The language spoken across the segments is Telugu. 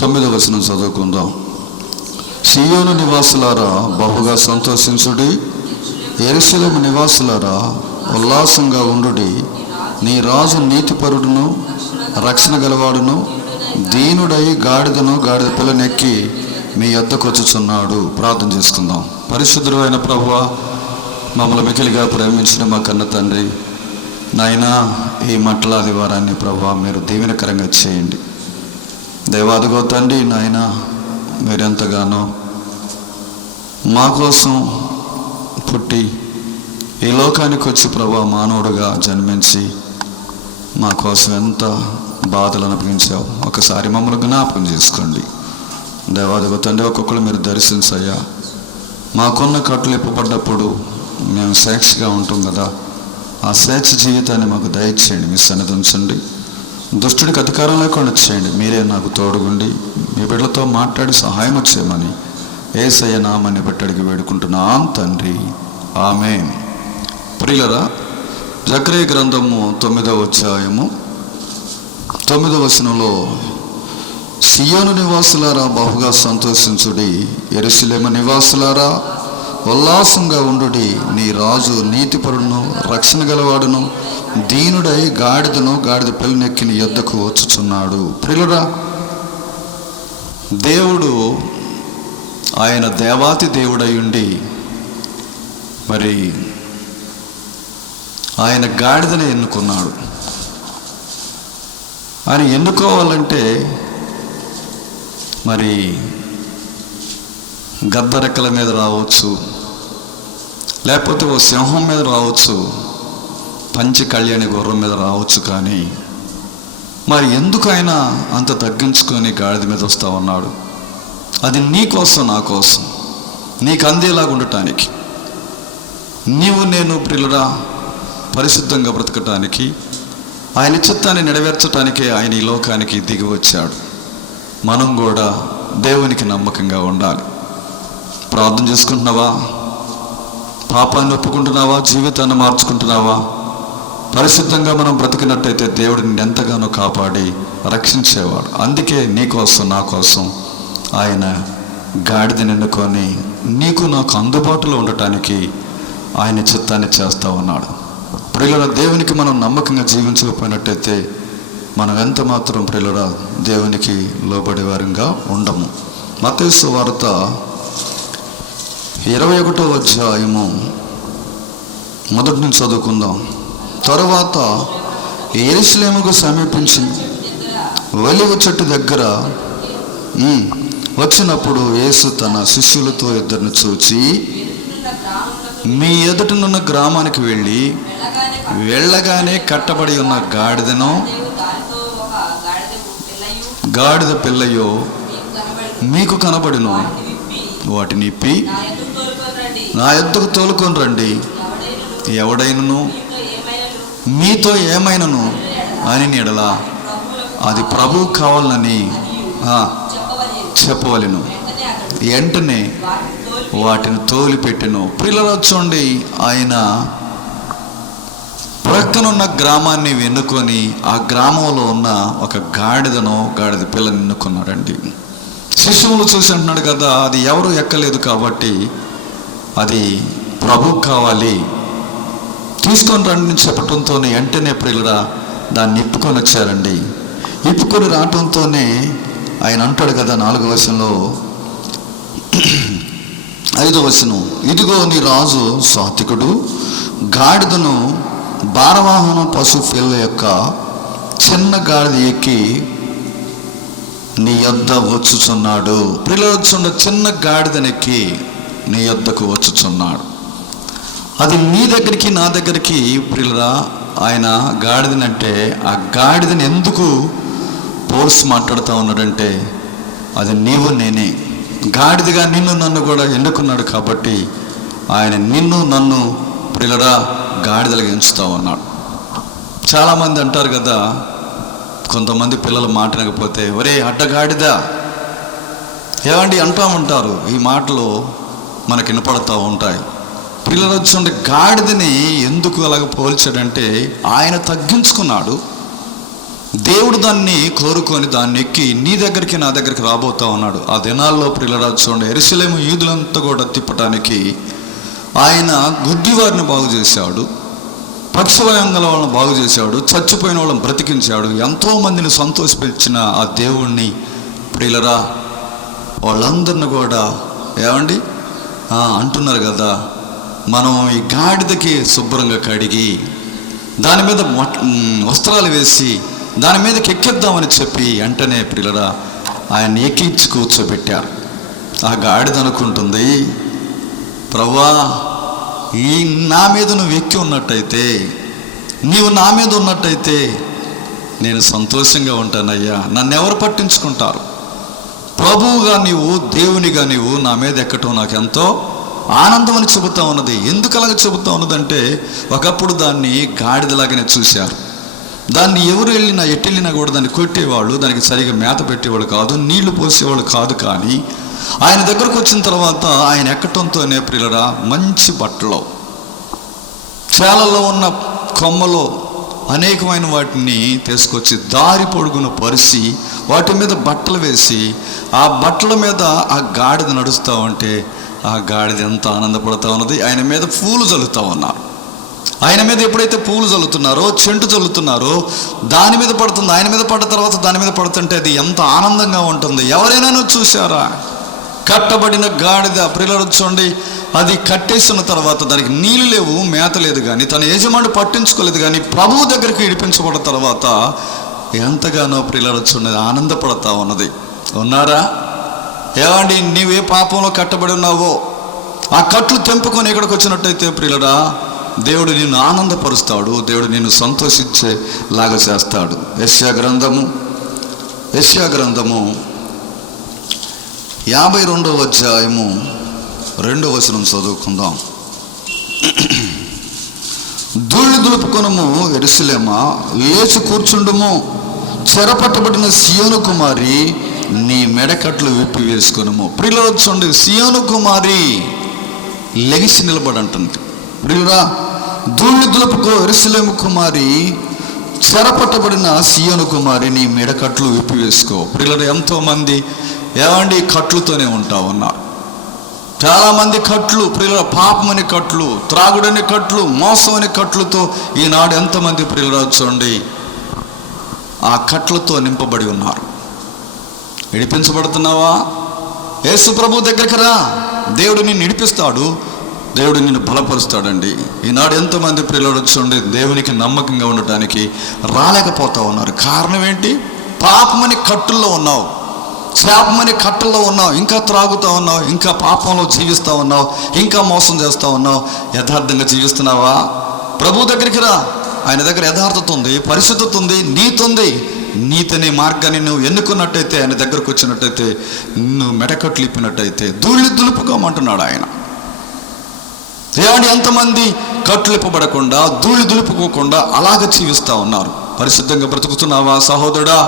9వ వచనం చదువుకుందాం. సీయోను నివాసులారా బహుగా సంతోషించుడి, యెరూషలేము నివాసులారా ఉల్లాసంగా ఉండుడి. నీ రాజు నీతిపరుడును రక్షణ గలవాడును దీనుడై గాడిదను గాడిద పిల్లనెక్కి మీ యొద్దకు వచ్చుచున్నాడు. ప్రార్థన చేసుకుందాం. పరిశుద్ధుడైన ప్రభువా, మమ్మల్ని మికిలిగా ప్రేమించిన మా కన్న తండ్రి, నాయనా ఈ మట్లాది వారాన్ని ప్రభువా మీరు దీవెనకరంగా చేయండి. దేవాదిగో తండ్రి, నాయనా మీరెంతగానో మా కోసం పుట్టి ఈ లోకానికి వచ్చి ప్రభువా మానవుడుగా జన్మించి మా కోసం ఎంత బాధలు అనుభవించావు. ఒకసారి మమ్మల్ని జ్ఞాపకం చేసుకోండి. దేవాదిగో తండ్రి, ఒక్కొక్కరు మీరు దర్శించయ్యా. మాకున్న కట్లు ఇప్పబడ్డప్పుడు మేము సాక్షిగా ఉంటాం కదా, ఆ సాక్షి జీవితాన్ని మాకు దయచేయండి. మీ సన్నిధి ఉంచండి. దుష్టుడికి అధికారం లేకుండా చేయండి. మీరే నాకు తోడుగుండి మీ బిడ్డలతో మాట్లాడి సహాయం చేయమని యేసయ్య నామాన్ని బట్టి అడిగి వేడుకుంటున్నాం తండ్రి, ఆమేన్. ప్రియులరా, జకరియా గ్రంథము 9వ అధ్యాయము 9వ వచనంలో, సీయోను నివాసులారా బహుగా సంతోషించుడి, యెరూషలేము నివాసులారా ఉల్లాసంగా ఉండుడి. నీ రాజు నీతిపరుడును రక్షణ గలవాడును దీనుడై గాడిదను గాడిద పిల్లనెక్కి నీ యొద్దకు వచ్చుచున్నాడు. ప్రియులరా, దేవుడు ఆయన దేవాతి దేవుడై ఉండి మరి ఆయన గాడిదని ఎన్నుకున్నాడు. ఆయన ఎన్నుకోవాలంటే మరి గద్ద రెక్కల మీద రావచ్చు, లేకపోతే ఓ సింహం మీద రావచ్చు, పంచి కళ్యాణి గుర్రం మీద రావచ్చు. కానీ మరి ఎందుకు ఆయన అంత తగ్గించుకొని గాడిద మీద వస్తూ ఉన్నాడు? అది నీ కోసం, నా కోసం, నీకు అందేలాగా ఉండటానికి, నీవు నేను ప్రియులరా పరిశుద్ధంగా బ్రతకటానికి, ఆయన చిత్తాన్ని నెరవేర్చటానికే ఆయన ఈ లోకానికి దిగి వచ్చాడు. మనం కూడా దేవునికి నమ్మకంగా ఉండాలి. ప్రార్థన చేసుకుంటున్నావా? పాపాన్ని ఒప్పుకుంటున్నావా? జీవితాన్ని మార్చుకుంటున్నావా? పరిశుద్ధంగా మనం బ్రతికినట్టయితే దేవుడు నిన్ను ఎంతగానో కాపాడి రక్షించేవాడు. అందుకే నీ కోసం, నా కోసం ఆయన గాడిదని ఎన్నుకొని నీకు నాకు అందుబాటులో ఉండటానికి ఆయన చిత్తాన్ని చేస్తూ ఉన్నాడు. ప్రియుల, దేవునికి మనం నమ్మకంగా జీవించకపోయినట్టయితే మనం ఎంత మాత్రం ప్రియుల దేవునికి లోబడే వారంగా ఉండము. మత్తయి సువార్త 21వ అధ్యాయము మొదటి నుంచి చదువుకుందాం. తరువాత యెరూషలేముకు సమీపించి ఒలీవ చెట్టు దగ్గర వచ్చినప్పుడు యేసు తన శిష్యులతో ఇద్దరిని చూచి, మీ ఎదుటనున్న గ్రామానికి వెళ్ళగానే కట్టబడి ఉన్న గాడిద పిల్లయో మీకు కనబడును, వాటిని ఇప్పి నా యొద్దకు తోలుకొని రండి. ఎవడైనను మీతో ఏమైనను అని ఎడల అది ప్రభువు కావాలని చెప్పవలెను. వెంటనే వాటిని తోలిపెట్టెను. ప్రియులారా చూడండి, ఆయన ప్రక్కనున్న గ్రామాన్ని ఎన్నుకొని ఆ గ్రామంలో ఉన్న ఒక గాడిద పిల్లని ఎన్నుకున్నాడండి. శిశువులు చూసి అంటున్నాడు కదా, అది ఎవరు ఎక్కలేదు కాబట్టి అది ప్రభువు కావాలి, తీసుకొని రండి చెప్పడంతోనే వెంటనే ప్రియులరా దాన్ని ఇప్పుకొని వచ్చారండి. ఇప్పుకొని రావటంతోనే ఆయన అంటాడు కదా 4వ వచనంలో, 5వ వచనం, ఇదిగో నీ రాజు సాత్వికుడు గాడిదను భారవాహనం పశు పిల్ల యొక్క చిన్న గాడిద ఎక్కి నీ యొద్ద వచ్చుచున్నాడు. ప్రియుల, చిన్న గాడిదనెక్కి నీ యొద్దకు వచ్చుచున్నాడు. అది నీ దగ్గరికి, నా దగ్గరికి ప్రియులరా ఆయన గాడిదనంటే ఆ గాడిదని ఎందుకు పోల్సి మాట్లాడుతూ ఉన్నాడంటే అది నీవు నేనే. గాడిదగా నిన్ను నన్ను కూడా ఎన్నుకున్నాడు కాబట్టి ఆయన నిన్ను నన్ను ప్రియులరా గాడిదలుగా ఎంచుతూ ఉన్నాడు. చాలామంది అంటారు కదా, కొంతమంది పిల్లలు మాట్లాడకపోతే ఒరే అడ్డగాడిదా ఏమండి అంటామంటారు. ఈ మాటలు మనకి వినపడుతూ ఉంటాయి. పిల్లలు వచ్చి గాడిదని ఎందుకు అలాగ పోల్చాడంటే ఆయన తగ్గించుకున్నాడు, దేవుడు దాన్ని కోరుకొని దాన్ని ఎక్కి నీ దగ్గరికి నా దగ్గరికి రాబోతా ఉన్నాడు. ఆ దినాల్లో ప్రియులారా చూడండి, యెరూషలేము యూదులంతా కూడా తిప్పటానికి ఆయన గుడ్డివారిని బాగు చేశాడు, పక్షవాయువు గల వాళ్ళని బాగు చేశాడు, చచ్చిపోయిన వాళ్ళని బ్రతికించాడు, ఎంతోమందిని సంతోషపెట్టిన ఆ దేవుణ్ణి ప్రియులారా వాళ్ళందరిని కూడా ఏమండి అంటున్నారు కదా, మనం ఈ గాడిదకి శుభ్రంగా కడిగి దాని మీద వస్త్రాలు వేసి దాని మీదకి ఎక్కిద్దామని చెప్పి వెంటనే ప్రియులారా ఆయన ఎక్కించి కూర్చోబెట్టారు. ఆ గాడిద అనుకుంటుంది, ప్రభువా ఈ నా మీద నువ్వు ఎక్కి ఉన్నట్టయితే, నీవు నా మీద ఉన్నట్టయితే నేను సంతోషంగా ఉంటానయ్యా, నన్ను ఎవరు పట్టించుకుంటారు? ప్రభువుగా నీవు, దేవునిగా నీవు నా మీద ఎక్కటం నాకు ఎంతో ఆనందం అని చెబుతా ఉన్నది. ఎందుకు అలాగ చెబుతా ఉన్నదంటే, ఒకప్పుడు దాన్ని గాడిదలాగానే చూశారు. దాన్ని ఎవరు ఎట్టెళ్ళినా కూడా దాన్ని కొట్టేవాళ్ళు, దానికి సరిగా మేత పెట్టేవాళ్ళు కాదు, నీళ్లు పోసేవాళ్ళు కాదు. కానీ ఆయన దగ్గరకు వచ్చిన తర్వాత ఆయన ఎక్కటంతోనే ప్రియులారా మంచి బట్టలో, చేలలో ఉన్న కొమ్మలో అనేకమైన వాటిని తీసుకొచ్చి దారి పొడుగున పరిచి వాటి మీద బట్టలు వేసి ఆ బట్టల మీద ఆ గాడిద నడుస్తూ ఉంటే ఆ గాడిద ఎంత ఆనందపడుతూ ఉన్నది. ఆయన మీద పూలు చల్లుతూ ఉన్నారు. ఆయన మీద ఎప్పుడైతే పూలు చల్లుతున్నారో, చెంటు చల్లుతున్నారో, దాని మీద పడుతుంది. ఆయన మీద పడ్డ తర్వాత దాని మీద పడుతుంటే అది ఎంత ఆనందంగా ఉంటుంది. ఎవరైనా చూశారా? కట్టబడిన గాడిద ప్రియులారా చూడండి, అది కట్టేసిన తర్వాత దానికి నీళ్ళు లేవు, మేత లేదు, కానీ తన యజమానుడు పట్టించుకోలేదు. కానీ ప్రభువు దగ్గరికి ఇడిపించబడిన తర్వాత ఎంతగానో ప్రియులారా చూడండి ఆనందపడతా ఉన్నది. ఉన్నారా? ఏమండి, నీవే పాపంలో కట్టబడి ఉన్నావో ఆ కట్లు తెంపుకొని ఇక్కడికి వచ్చినట్టయితే ప్రియులారా దేవుడు నిన్ను ఆనందపరుస్తాడు, దేవుడు నిన్ను సంతోషించేలాగా చేస్తాడు. యెషయా గ్రంథము 52వ అధ్యాయము 2వ వచనం చదువుకుందాం. ధూళి దులుపుకొనుము యెరూషలేమా, లేచి కూర్చుండుము, చెరపట్టబడిన సియోను కుమారి, నీ మెడకట్లు విప్పి వేసుకొనుము. ప్రియులారా చూడండి, సియోను కుమారి లెగిసి నిలబడంటుంది. ప్రియులారా, ధూళి దులుపుకో యెరూషలేము కుమారి, చెరపట్టబడిన సియోను కుమారి, నీ మెడకట్లు విప్పి వేసుకో. ప్రియులారా ఎంతోమంది ఏమండి కట్లుతోనే ఉంటా ఉన్నారు. చాలామంది కట్లు ప్రియులారా, పాపమని కట్లు, త్రాగుడని కట్లు, మోసం అని కట్లుతో ఈనాడు ఎంతమంది ప్రియులారా చూడండి ఆ కట్లతో నింపబడి ఉన్నారు. విడిపించబడుతున్నావా? యేసు ప్రభు దగ్గరికి రా, దేవుడు నిన్ను విడిపిస్తాడు, దేవుడు నిన్ను బలపరుస్తాడండి. ఈనాడు ఎంతోమంది ప్రియులారా చూడండి దేవునికి నమ్మకంగా ఉండటానికి రాలేకపోతా ఉన్నారు. కారణం ఏంటి? పాపమని కట్టుల్లో ఉన్నావు, శాపమని కట్టల్లో ఉన్నావు, ఇంకా త్రాగుతూ ఉన్నావు, ఇంకా పాపంలో జీవిస్తూ ఉన్నావు, ఇంకా మోసం చేస్తూ ఉన్నావు. యథార్థంగా జీవిస్తున్నావా? ప్రభు దగ్గరికి రా, ఆయన దగ్గర యథార్థత ఉంది, పరిశుద్ధత ఉంది, నీతి ఉంది. నీతి అనే మార్గాన్ని నువ్వు ఎన్నుకున్నట్టయితే, ఆయన దగ్గరకు వచ్చినట్టయితే, నువ్వు మెడకట్లు ఇప్పినట్టయితే ధూళి దులుపుకోమంటున్నాడు ఆయన. ఏమండి, ఎంతమంది కట్లు ఇప్పబడకుండా, ధూళి దులుపుకోకుండా అలాగ జీవిస్తూ ఉన్నారు. పరిశుద్ధంగా బ్రతుకుతున్నావా సహోదరుడా,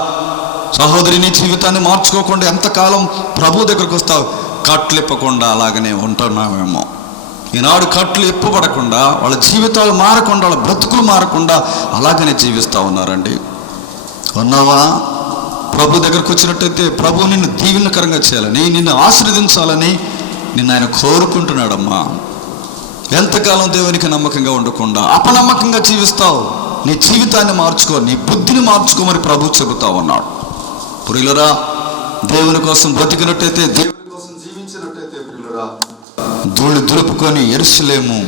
సహోదరి? నీ జీవితాన్ని మార్చుకోకుండా ఎంతకాలం ప్రభు దగ్గరకు వస్తావు? కట్లు ఇప్పకుండా అలాగనే ఉంటున్నామేమో. ఈనాడు కట్లు ఇప్పబడకుండా, వాళ్ళ జీవితాలు మారకుండా, వాళ్ళ బ్రతుకులు మారకుండా అలాగనే జీవిస్తూ ఉన్నారండి. ఉన్నావా? ప్రభు దగ్గరకు వచ్చినట్టయితే ప్రభు నిన్ను దీవెనకరంగా చేయాలని, నిన్ను ఆశీర్వదించాలని నిన్ను ఆయన కోరుకుంటున్నాడమ్మా. ఎంతకాలం దేవునికి నమ్మకంగా ఉండకుండా అపనమ్మకంగా జీవిస్తావు? నీ జీవితాన్ని మార్చుకో, నీ బుద్ధిని మార్చుకోమని ప్రభు చెబుతా ఉన్నాడు. ప్రియులరా, దేవుని కోసం బ్రతికినట్టయితే, దేవుని కోసం జీవించినట్టయితే ప్రియులరా, ధూళి దులుపుకొని యెరూషలేము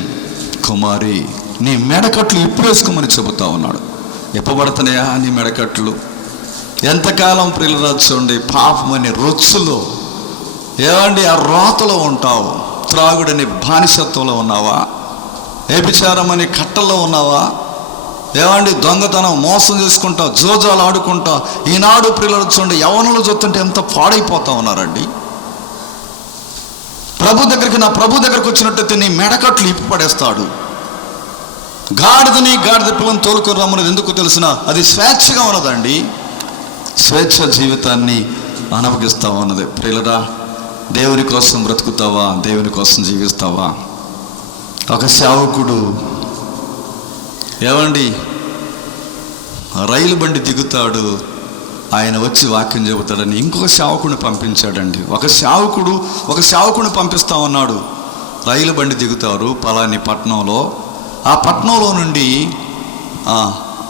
కుమారి, నీ మెడకట్లు ఇప్పేసుకోమని చెబుతా ఉన్నాడు. ఇప్పబడుతున్నాయా నీ మెడకట్లు? ఎంతకాలం ప్రియులరా చూడండి పాపమని రొచ్చులో, ఏమండి ఆ రోతలో ఉంటావు. త్రాగుడని బానిసత్వంలో ఉన్నావా? వ్యభిచారం అని కట్టల్లో ఉన్నావా? ఏమండి దొంగతనం, మోసం చేసుకుంటా, జోజాలు ఆడుకుంటా. ఈనాడు ప్రియులు చూడండి యవ్వనులు చూస్తుంటే ఎంత పాడైపోతా ఉన్నారండి. ప్రభు దగ్గరికి వచ్చినట్టయితే నీ మెడకట్లు ఇప్పి పడేస్తాడు. గాడిద పిల్లని తోలుకొని రమ్మన్నది ఎందుకు తెలిసిన? అది స్వేచ్ఛగా ఉన్నదండి. స్వేచ్ఛ జీవితాన్ని అనుభవిస్తూ ఉన్నది. ప్రియులరా, దేవుని కోసం బ్రతుకుతావా? దేవుని కోసం జీవిస్తావా? ఒక సేవకుడు ఏమండి రైలు బండి దిగుతాడు, ఆయన వచ్చి వాక్యం చెబుతాడని ఇంకొక సేవకుడిని పంపించాడండి. ఒక సేవకుడిని పంపిస్తా ఉన్నాడు. రైలు బండి దిగుతారు పలాని పట్టణంలో. ఆ పట్టణంలో నుండి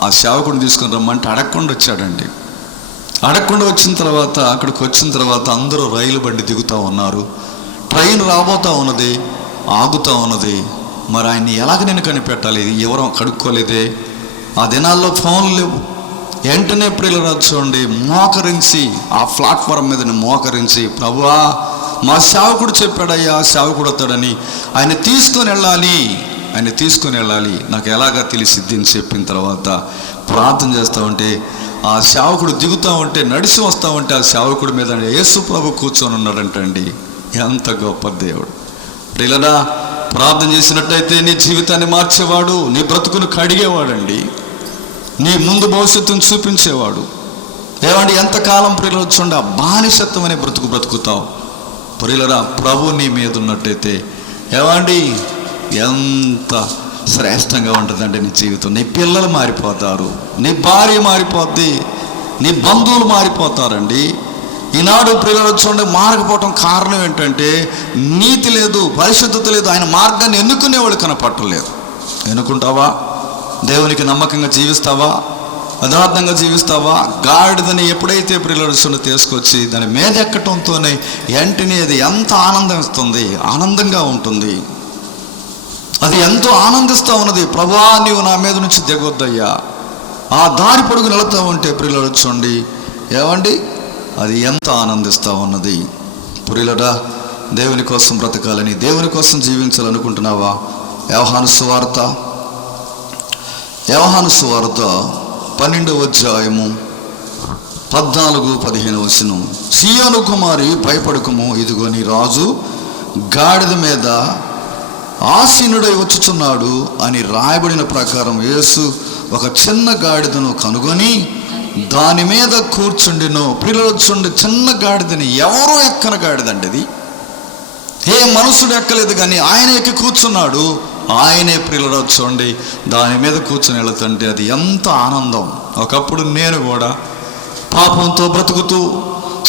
ఆ సేవకుడిని తీసుకుని రమ్మంటే అడగకుండా వచ్చాడండి. అడగకుండా వచ్చిన తర్వాత అక్కడికి వచ్చిన తర్వాత అందరూ రైలు బండి దిగుతూ ఉన్నారు. ట్రైన్ రాబోతూ ఉన్నది, ఆగుతూ ఉన్నది. మరి ఆయన్ని ఎలాగ నేను కనిపెట్టాలి? ఎవరో కడుక్కోలేదే. ఆ దినాల్లో ఫోన్లు లేవు. వెంటనే ప్రియుల చూడండి, మోకరించి ఆ ప్లాట్ఫారం మీద మోకరించి, ప్రభువా మా సేవకుడు చెప్పాడయ్యా, సేవకుడు వస్తాడని, ఆయన తీసుకొని వెళ్ళాలి, నాకు ఎలాగా తెలిసిద్ది అని చెప్పిన తర్వాత ప్రార్థన చేస్తూ ఉంటే, ఆ సేవకుడు దిగుతూ ఉంటే, నడిచి వస్తూ ఉంటే ఆ సేవకుడి మీద యేసు ప్రభు కూర్చొని ఉన్నాడంటండి. ఎంత గొప్ప దేవుడు! ప్రియులరా, ప్రార్థన చేసినట్టయితే నీ జీవితాన్ని మార్చేవాడు, నీ బ్రతుకును కడిగేవాడండి, నీ ముందు భవిష్యత్తును చూపించేవాడు. ఏమండి, ఎంతకాలం ప్రియులు చూడండి ఆ బానిసత్వం అనే బ్రతుకుతావు. ప్రియులరా, ప్రభు నీ మీద ఉన్నట్టయితే ఏమండి ఎంత శ్రేష్టంగా ఉంటుందండి నీ జీవితం. నీ పిల్లలు మారిపోతారు, నీ భార్య మారిపోద్ది, నీ బంధువులు మారిపోతారండి. ఈనాడు ప్రియులు చూడండి మారకపోవటం కారణం ఏంటంటే నీతి లేదు, పరిశుద్ధత లేదు. ఆయన మార్గాన్ని ఎన్నుకునేవాళ్ళు కనపట్టలేదు. ఎన్నుకుంటావా? దేవునికి నమ్మకంగా జీవిస్తావా? యథార్థంగా జీవిస్తావా? గాడిదని ఎప్పుడైతే ప్రియులు తీసుకొచ్చి దాని మీద ఎక్కటంతోనే వెంటనే అది ఎంత ఆనందం ఇస్తుంది, ఆనందంగా ఉంటుంది. అది ఎంతో ఆనందిస్తూ ఉన్నది. ప్రభువా నీవు నా మీద నుంచి దిగొద్దయ్యా. ఆ దారి పొడుగు నిలుతూ ఉంటే ప్రియులు చూడండి ఏమండి అది ఎంత ఆనందిస్తూ ఉన్నది. ప్రియులరా, దేవుని కోసం బ్రతకాలని, దేవుని కోసం జీవించాలనుకుంటున్నావా? యోహాను సువార్త 12వ అధ్యాయము 14-15 వచనం. సీయోను కుమారి భయపడకుము, ఇదిగో నీ రాజు గాడిద మీద ఆసీనుడై వచ్చుచున్నాడు అని రాయబడిన ప్రకారం యేసు ఒక చిన్న గాడిదను కనుగొని దాని మీద కూర్చుండిను. ప్రియులు చిన్న గాడిదని ఎవరో ఎక్కన గాడిదండి అది. ఏ మనుషుడు ఎక్కలేదు కానీ ఆయన ఎక్కి కూర్చున్నాడు. ఆయనే ప్రియులు చూడండి దాని మీద కూర్చొని వెళుతుంటే అది ఎంత ఆనందం. ఒకప్పుడు నేను కూడా పాపంతో బ్రతుకుతూ,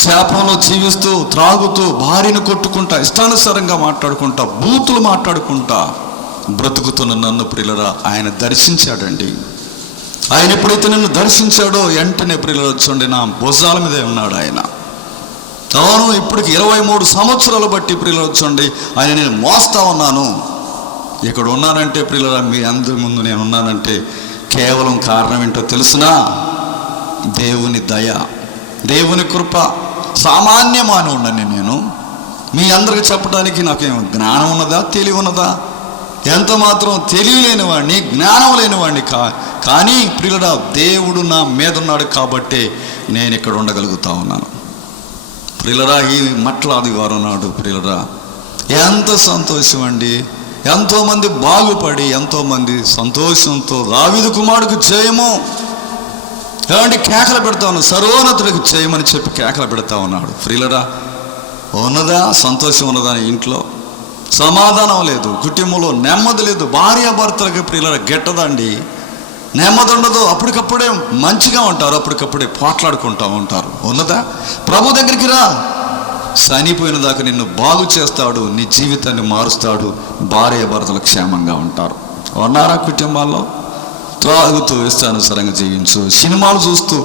శాపంలో జీవిస్తూ, త్రాగుతూ, భార్యను కొట్టుకుంటా, ఇష్టానుసారంగా మాట్లాడుకుంటా, బూతులు మాట్లాడుకుంటా బ్రతుకుతున్న నన్ను ప్రియులరా ఆయన దర్శించాడండి. ఆయన ఎప్పుడైతే నన్ను దర్శించాడో వెంటనే ప్రియులు చూడండి నా భుజాల మీదే ఉన్నాడు ఆయన. అవును, ఇప్పటికి 23 సంవత్సరాలు బట్టి ప్రియులు చూడండి ఆయన నేను మోస్తా ఉన్నాను. ఇక్కడ ఉన్నానంటే ప్రియులరా మీ అందరి ముందు నేను ఉన్నానంటే కేవలం కారణం ఏంటో తెలుసునా? దేవుని దయ, దేవుని కృప. సామాన్య మానవుడిని నేను. మీ అందరికి చెప్పడానికి నాకేం జ్ఞానం ఉన్నదా, తెలివి ఉన్నదా? ఎంత మాత్రం తెలియలేని వాడిని, జ్ఞానం లేనివాడిని కానీ ప్రియులరా దేవుడు నా మీద ఉన్నాడు కాబట్టి నేను ఇక్కడ ఉండగలుగుతా ఉన్నాను. ప్రియులరా, ఈ మట్లాది వారు నాడు ప్రియులరా ఎంత సంతోషం అండి. ఎంతోమంది బాగుపడి, ఎంతోమంది సంతోషంతో దావీదు కుమారుడికి జయము ఏమంటే కేకలు పెడతా ఉన్నాడు. సర్వోన్నతుడికి చేయమని చెప్పి కేకలు పెడతా ఉన్నాడు. ప్రియులరా, ఉన్నదా సంతోషం ఉన్నదా? ఇంట్లో సమాధానం లేదు, కుటుంబంలో నెమ్మది లేదు, భార్యాభర్తలకి ప్రియులరా గిట్టదండి, నెమ్మది ఉండదు. అప్పటికప్పుడే మంచిగా ఉంటారు, అప్పటికప్పుడే పోట్లాడుకుంటూ ఉంటారు. ఉన్నదా? ప్రభు దగ్గరికి రా, చనిపోయిన దాకా నిన్ను బాగు చేస్తాడు, నీ జీవితాన్ని మారుస్తాడు, భార్యాభర్తలు క్షేమంగా ఉంటారు. ఉన్నారా? కుటుంబాల్లో త్రాగుతూ ఇష్టానుసారంగా జీవించు, సినిమాలు చూస్తూ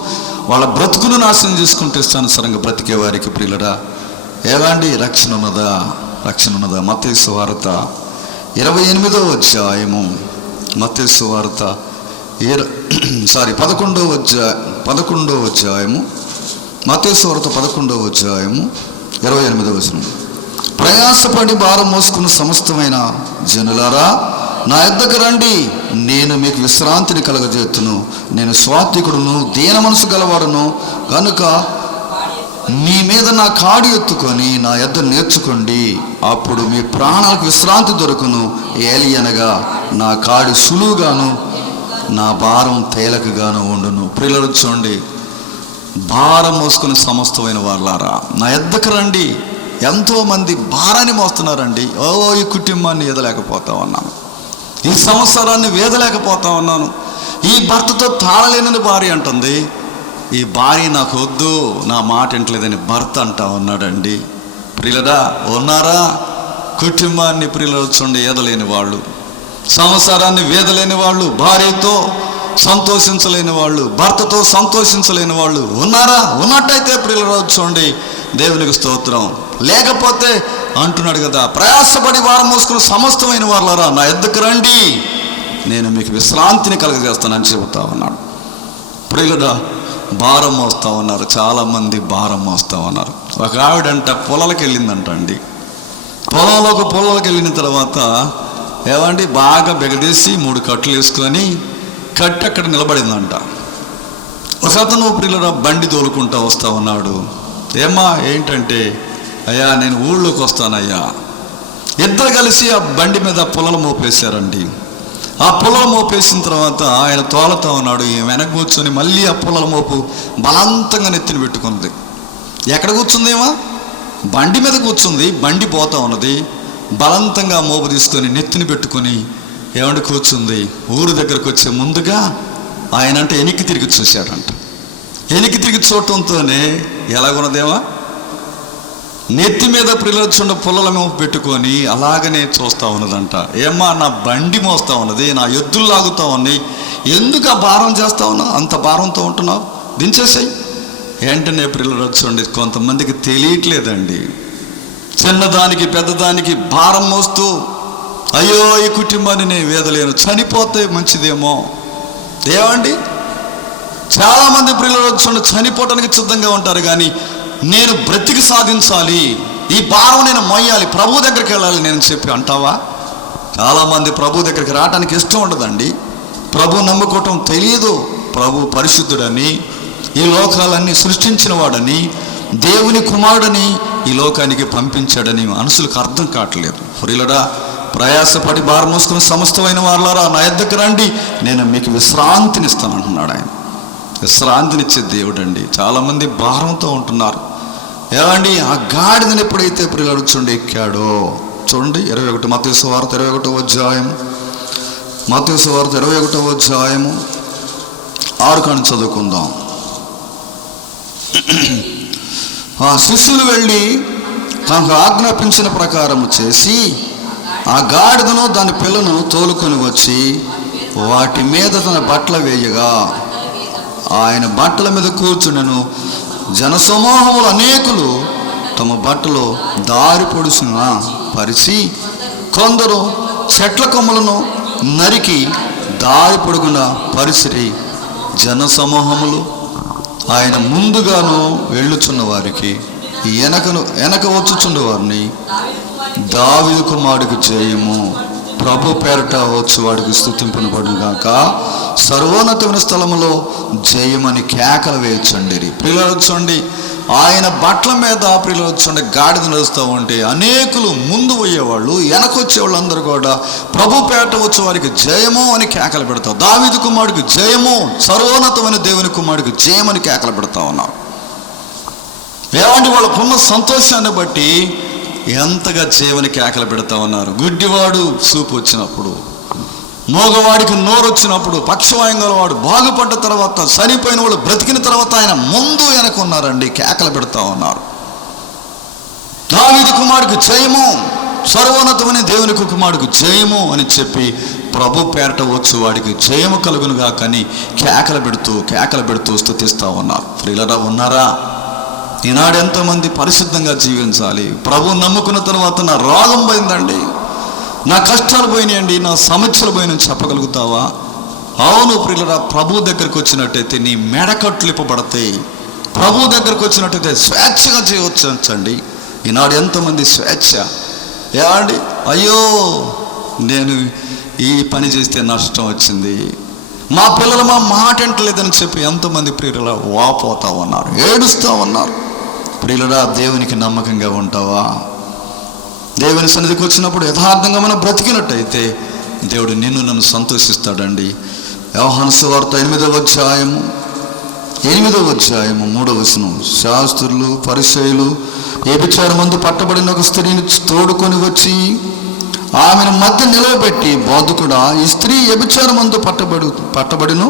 వాళ్ళ బ్రతుకును నాశనం చేసుకుంటూ ఇష్టానుసారంగా బ్రతికే వారికి ప్రియులరా ఏవండి రక్షణ ఉన్నదా? రక్షణ ఉన్నదా? మత్తయి సువార్త 28వ అధ్యాయము, మత్తయి సువార్త 11వ అధ్యాయము, మత్తయి సువార్త 11వ అధ్యాయము 28వ వచనం. ప్రయాసపడి భారం మోసుకున్న సమస్తమైన జనులారా నా యొద్దకు రండి, నేను మీకు విశ్రాంతిని కలగజేతును. నేను స్వాత్వికుడును, దీన మనసు గలవాడును కనుక మీ మీద నా కాడి ఎత్తుకొని నా యొద్ద నేర్చుకోండి, అప్పుడు మీ ప్రాణాలకు విశ్రాంతి దొరుకును. ఏలియనగా నా కాడి సులువుగాను నా భారం తేలికగాను ఉండును. ప్రియులు చూడండి, భారం మోసుకుని సమస్తమైన వాళ్ళారా నా యొద్దకు రండి. ఎంతోమంది భారాన్ని మోస్తున్నారండి. ఈ కుటుంబాన్ని ఎదలేకపోతా ఉన్నాను, ఈ సంవత్సరాన్ని వేదలేకపోతా ఉన్నాను, ఈ భర్తతో తాళలేనని భార్య అంటుంది. ఈ భార్య నాకు వద్దు, నా మాట వింటలేదని భర్త అంటా ఉన్నాడండి. ప్రియులరా ఉన్నారా? కుటుంబాన్ని ప్రియులు చూడండి ఏదలేని వాళ్ళు, సంసారాన్ని వేదలేని వాళ్ళు, భార్యతో సంతోషించలేని వాళ్ళు, భర్తతో సంతోషించలేని వాళ్ళు ఉన్నారా? ఉన్నట్టయితే ప్రియులు చూడండి దేవునికి స్తోత్రం. లేకపోతే అంటున్నాడు కదా, ప్రయాసపడి భారం మోసుకుని సమస్తమైన వాళ్ళరా నా యొద్దకు రండి, నేను మీకు విశ్రాంతిని కలుగజేస్తానని చెబుతా ఉన్నాడు. ప్రియులరా భారం మోస్తూ ఉన్నారు, చాలామంది భారం మోస్తూ ఉన్నారు. ఒక ఆవిడంట పొలాలకు వెళ్ళిందంట అండి. పొలంలోకి వెళ్ళిన తర్వాత ఏమండి బాగా బెగదీసి 3 కట్లు వేసుకొని కట్టి అక్కడ నిలబడిందంట. ఒక అతను ప్రియులరా బండి తోలుకుంటా వస్తూ ఉన్నాడు. ఏమ్మా ఏంటంటే, అయ్యా నేను ఊళ్ళోకి వస్తానయ్యా. ఇద్దరు కలిసి ఆ బండి మీద పొలాలు మోపేశారండి. ఆ పొలాలు మోపేసిన తర్వాత ఆయన తోలుతా ఉన్నాడు. వెనక కూర్చొని మళ్ళీ ఆ పొలాల మోపు బలవంతంగా నెత్తిన పెట్టుకుంది. ఎక్కడ కూర్చుందేమో బండి మీద కూర్చుంది, బండి పోతా ఉన్నది. బలవంతంగా మోపు తీసుకొని నెత్తిని పెట్టుకొని ఏమంటే కూర్చుంది. ఊరు దగ్గరకు వచ్చే ముందుగా ఆయన అంటే వెనక్కి తిరిగి చూశాడంట. వెనక్కి తిరిగి చూడటంతోనే ఎలాగున్నదేమో నెత్తి మీద ప్రిలచుండ పుల్లల మోపు పెట్టుకొని అలాగనే చూస్తూ ఉన్నదంట. ఏమ్మా నా బండి మోస్తూ ఉన్నది, నా ఎద్దులు లాగుతూ ఉన్నాయి, ఎందుకు ఆ భారం చేస్తూ ఉన్నావు, అంత భారంతో ఉంటున్నావు, దించేసాయి. వెంటనే ప్రిలచుండి కొంతమందికి తెలియట్లేదండి, చిన్నదానికి పెద్దదానికి భారం మోస్తూ అయ్యో ఈ కుటుంబాన్ని నేను వేదలేను, చనిపోతే మంచిదేమో. ఏమండి చాలామంది ప్రిలచుండి చనిపోవటానికి సిద్ధంగా ఉంటారు, కానీ నేను బ్రతికి సాధించాలి, ఈ భారం నేను మోయాలి, ప్రభు దగ్గరికి వెళ్ళాలి నేను చెప్పి అంటావా? చాలామంది ప్రభు దగ్గరికి రావడానికి ఇష్టం ఉండదండి. ప్రభు నమ్ముకోవటం తెలియదు. ప్రభు పరిశుద్ధుడని, ఈ లోకాలన్నీ సృష్టించిన వాడని, దేవుని కుమారుడని ఈ లోకానికి పంపించాడని మనుషులకు అర్థం కావట్లేదు. ప్రియులరా ప్రయాసపడి భారం మోసుకుని సమస్తమైన వాళ్ళారా నా యొద్దకు రండి, నేను మీకు విశ్రాంతినిస్తాను అంటున్నాడు ఆయన. విశ్రాంతినిచ్చే దేవుడు అండి. చాలామంది భారంతో ఉంటున్నారు. ఏమండి ఆ గాడిదని ఎప్పుడైతే ప్రియులు చూడండి ఎక్కాడో చూడండి 21 మత్తయి సువార్త 21వ అధ్యాయము, మత్తయి సువార్త 21వ అధ్యాయము 6 కాని చదువుకుందాం. ఆ శిష్యులు వెళ్ళి తనకు ఆజ్ఞాపించిన ప్రకారం చేసి ఆ గాడిదను దాని పిల్లను తోలుకొని వచ్చి వాటి మీద తన బట్టలు వేయగా ఆయన బట్టల మీద కూర్చుండెను. జనసమూహములు అనేకులు తమ బట్టలు దారి పొడుసున పరిచి, కొందరు చెట్ల కొమ్మలను నరికి దారి పొడుగున పరిచిరి. జనసమూహములు ఆయన ముందుగాను వెళ్ళుచున్న వారికి వెనక వచ్చుచున్న వారిని దావీదు కుమారుడికి జయము, ప్రభు పేరట వచ్చు వాడికి స్తుతింపబడును గాక, సర్వోన్నతమైన స్థలములో జయమని కేకలు వేయచ్చండి. ప్రియులొచ్చండి ఆయన బట్టల మీద ప్రియులొచ్చండి గాడిద నడుస్తూ ఉంటే అనేకులు ముందు పోయేవాళ్ళు, వెనకొచ్చే వాళ్ళందరూ కూడా ప్రభు పేరట వచ్చే వారికి జయము అని కేకలు పెడతారు. దావీదు కుమారుడికి జయము, సర్వోన్నతమైన దేవుని కుమారుడికి జయమని కేకలు పెడతా ఉన్నారు. ఏమంటే వాళ్ళకున్న సంతోషాన్ని బట్టి ఎంతగా జయమని కేకలు పెడతా ఉన్నారు. గుడ్డివాడు చూపు వచ్చినప్పుడు, మోగవాడికి నోరు వచ్చినప్పుడు, పక్షవాయుగల వాడు బాగుపడ్డ తర్వాత, చనిపోయిన వాళ్ళు బ్రతికిన తర్వాత ఆయన ముందు వెనకున్నారండి, కేకలు పెడతా ఉన్నారు. దావీదు కుమారుడికి జయము, సర్వోన్నతమైన దేవుని కుమారుడికి జయము అని చెప్పి ప్రభు పేరట వచ్చు వాడికి జయము కలుగునుగా కానీ కేకలు పెడుతూ స్తుతిస్తూ ఉన్నారు. ప్రియులరా ఉన్నారా? ఈనాడు ఎంతోమంది పరిశుద్ధంగా జీవించాలి. ప్రభు నమ్ముకున్న తర్వాత నా రోగం పోయిందండి, నా కష్టాలు పోయినాయండి, నా సమస్యలు పోయినని చెప్పగలుగుతావా? అవును ప్రియులరా, ప్రభు దగ్గరికి వచ్చినట్టయితే నీ మెడకట్లు ఇప్పబడతాయి. ప్రభు దగ్గరకు వచ్చినట్టయితే స్వేచ్ఛగా చేయవచ్చండి. ఈనాడు ఎంతోమంది స్వేచ్ఛ. ఏమండి అయ్యో నేను ఈ పని చేస్తే నష్టం వచ్చింది, మా పిల్లలు మా మాట వింటలేదని చెప్పి ఎంతోమంది ప్రియులరా వాపోతా ఉన్నారు, ఏడుస్తూ ఉన్నారు. ప్రియులరా దేవునికి నమ్మకంగా ఉంటావా? దేవుని సన్నిధికి వచ్చినప్పుడు యథార్థంగా మనం బ్రతికినట్టయితే దేవుడు నన్ను సంతోషిస్తాడండి. యోహాను సువార్త 8వ అధ్యాయము 3వ వచనం, శాస్త్రులు పరిసయ్యులు వ్యభిచారమందు పట్టబడిన ఒక స్త్రీని తోడుకొని వచ్చి ఆమెను మధ్య నిలవబెట్టి, బోధకుడా, ఈ స్త్రీ వ్యభిచారమందు పట్టబడిను,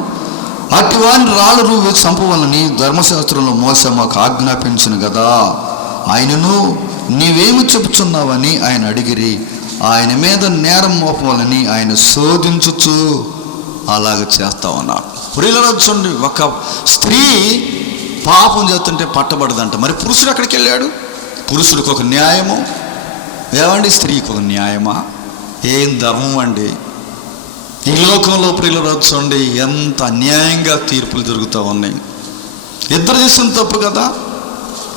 అట్టి వారిని రాళ్ళు రువ్వి చంపవలని ధర్మశాస్త్రంలో మోసే మాకు ఆజ్ఞాపించును కదా. ఆయనను నీవేమి చెప్పుచున్నావని ఆయన అడిగిరి. ఆయన మీద నేరం మోపవాలని ఆయన శోధించుచు అలాగ చేస్తా ఉన్నారు. ప్రియులారా చూడండి, ఒక స్త్రీ పాపం చేస్తుంటే పట్టబడదంట. మరి పురుషుడు ఎక్కడికి వెళ్ళాడు? పురుషుడికి ఒక న్యాయము, ఏమండి స్త్రీకి ఒక న్యాయమా? ఏం ధర్మం అండి ఈ లోకంలో? ప్రియులారా చూడండి, ఎంత అన్యాయంగా తీర్పులు జరుగుతూ ఉన్నాయి. ఇద్దరు చేసిన తప్పు కదా,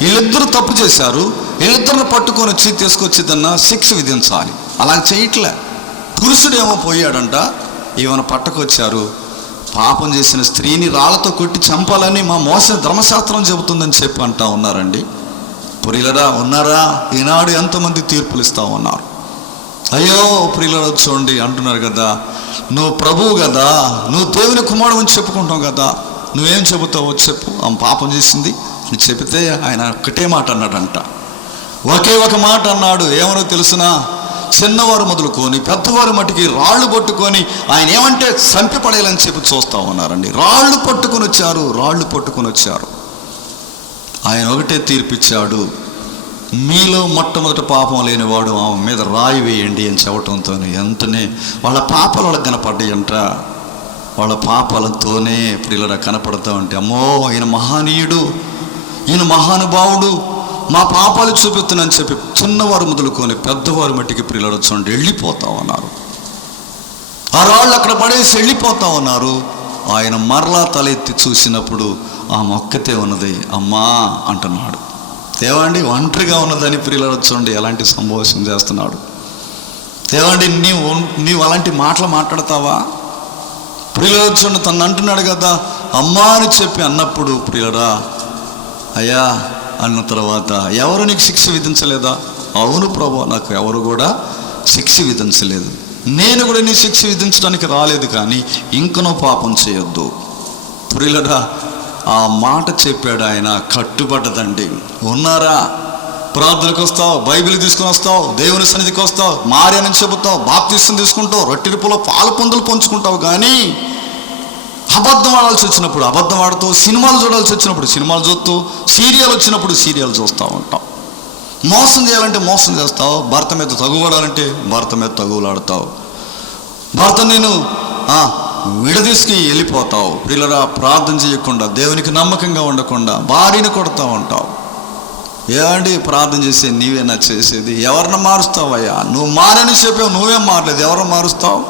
వీళ్ళిద్దరు తప్పు చేశారు, వీళ్ళిద్దరిని పట్టుకొని వచ్చి తీసుకొచ్చేదన్నా శిక్ష విధించాలి. అలా చేయట్లే. పురుషుడేమో పోయాడంట, ఈమెను పట్టుకొచ్చారు. పాపం చేసిన స్త్రీని రాళ్లతో కొట్టి చంపాలని మా మోస ధర్మశాస్త్రం చెబుతుందని చెప్పి అంటా ఉన్నారండి. ప్రియులరా ఉన్నారా? ఈనాడు ఎంతమంది తీర్పులు ఇస్తూ ఉన్నారు. అయ్యో ప్రియులరా చూడండి, అంటున్నారు కదా, నువ్వు ప్రభువు కదా, నువ్వు దేవుని కుమారుడు అని చెప్పుకుంటావు కదా, నువ్వేం చెబుతావో చెప్పు. ఆమె పాపం చేసింది అని చెబితే ఆయన ఒకటే మాట అన్నాడంట, ఒకే ఒక మాట అన్నాడు. ఏమనో తెలుసునా? చిన్నవారు మొదలుకొని పెద్దవారు మట్టికి రాళ్ళు పట్టుకొని ఆయన ఏమంటే చంపి పడేయాలని చెప్పి చూస్తూ ఉన్నారండి. రాళ్ళు పట్టుకొని వచ్చారు. ఆయన ఒకటే తీర్పిచ్చాడు, మీలో మొట్టమొదటి పాపం లేనివాడు ఆమె మీద రాయి వేయండి అని చెప్పడంతో వెంటనే వాళ్ళ పాపాలు వాళ్ళకి కనపడ్డాయంట. వాళ్ళ పాపాలతోనే ప్రియులరా కనపడతా ఉంటే, అమ్మో ఈయన మహానీయుడు, ఈయన మహానుభావుడు, మా పాపాలు చూపిస్తున్నానని చెప్పి చిన్నవారు మొదలుకొని పెద్దవారు మట్టికి ప్రియులరా చూడండి వెళ్ళిపోతా ఉన్నారు. ఆ రాళ్ళు అక్కడ పడేసి వెళ్ళిపోతా ఉన్నారు. ఆయన మరలా తలెత్తి చూసినప్పుడు ఆ మొక్కతే ఉన్నది. అమ్మా అంటున్నాడు. ఏవండి ఒంటరిగా ఉన్నదని ప్రియులరా చూడండి ఎలాంటి సంభాషణ చేస్తున్నాడు. ఏవండి నీవు అలాంటి మాటలు మాట్లాడతావా? ప్రియులరా చూడండి తను అంటున్నాడు కదా, అమ్మా అని చెప్పి అన్నప్పుడు ప్రియులరా అయ్యా అన్న తర్వాత ఎవరు నీకు శిక్ష విధించలేదా? అవును ప్రభు, నాకు ఎవరు కూడా శిక్ష విధించలేదు. నేను కూడా నీ శిక్ష విధించడానికి రాలేదు, కానీ ఇంకనో పాపం చేయొద్దు. ప్రియులరా ఆ మాట చెప్పాడు ఆయన. కట్టుబడ్డదండి. ఉన్నారా? ప్రార్థనకు వస్తావు, బైబిల్ తీసుకొని వస్తావు, దేవుని సన్నిధికి వస్తావు, మారని చెబుతావు, బాప్తీసం తీసుకుంటావు, రొట్టెలుపులో పాలు పొందులు పంచుకుంటావు, కానీ అబద్ధం ఆడాల్సి వచ్చినప్పుడు అబద్ధం ఆడుతావు, సినిమాలు చూడాల్సి వచ్చినప్పుడు సినిమాలు చూస్తూ, సీరియల్ వచ్చినప్పుడు సీరియల్ చూస్తూ ఉంటావు, మోసం చేయాలంటే మోసం చేస్తావు, భర్త మీద తగువడాలంటే భర్త మీద తగువులాడతావు, భర్త నేను విడదీసుకి వెళ్ళిపోతావు. పిల్లరా ప్రార్థన చేయకుండా, దేవునికి నమ్మకంగా ఉండకుండా భార్యని కొడతా ఉంటావు. ఏమండి ప్రార్థన చేసే నీవేనా చేసేది? ఎవరిని మారుస్తావయ్యా? నువ్వు మారని చెప్పావు, నువ్వేం మారలేదు, ఎవరు మారుస్తావు?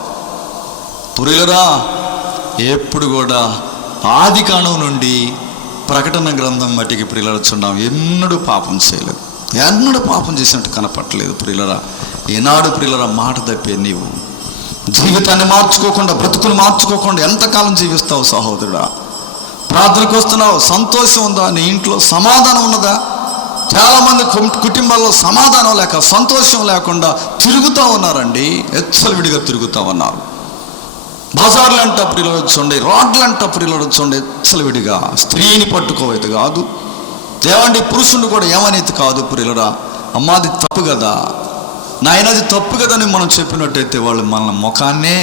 పురిలరా ఎప్పుడు కూడా ఆది కాండం నుండి ప్రకటన గ్రంథం మట్టికి ప్రియులరుచున్నాం, ఎన్నడూ పాపం చేయలేదు, ఎన్నడూ పాపం చేసినట్టు కనపట్టలేదు. ప్రియులరా ఈనాడు ప్రియులరా మాట తప్పే నీవు జీవితాన్ని మార్చుకోకుండా, బ్రతుకులు మార్చుకోకుండా ఎంతకాలం జీవిస్తావు సహోదరుడా? ప్రార్థనకు వస్తున్నావు, సంతోషం ఉందా? నీ ఇంట్లో సమాధానం ఉన్నదా? చాలామంది కుటుంబాల్లో సమాధానం లేక, సంతోషం లేకుండా తిరుగుతూ ఉన్నారండి, ఎచ్చలవిడిగా తిరుగుతూ ఉన్నారు. బజార్లు అంట ప్రియులొచ్చండి, రోడ్లు అంట ప్రియులొచ్చండి, ఎచ్చలవిడిగా. స్త్రీని పట్టుకోవైతే కాదు, ఏమండి పురుషుని కూడా ఏమనేది కాదు. ప్రియులరా అమ్మాది తప్పు కదా, నాయనది తప్పు కదా అని మనం చెప్పినట్టయితే వాళ్ళు మన ముఖాన్నే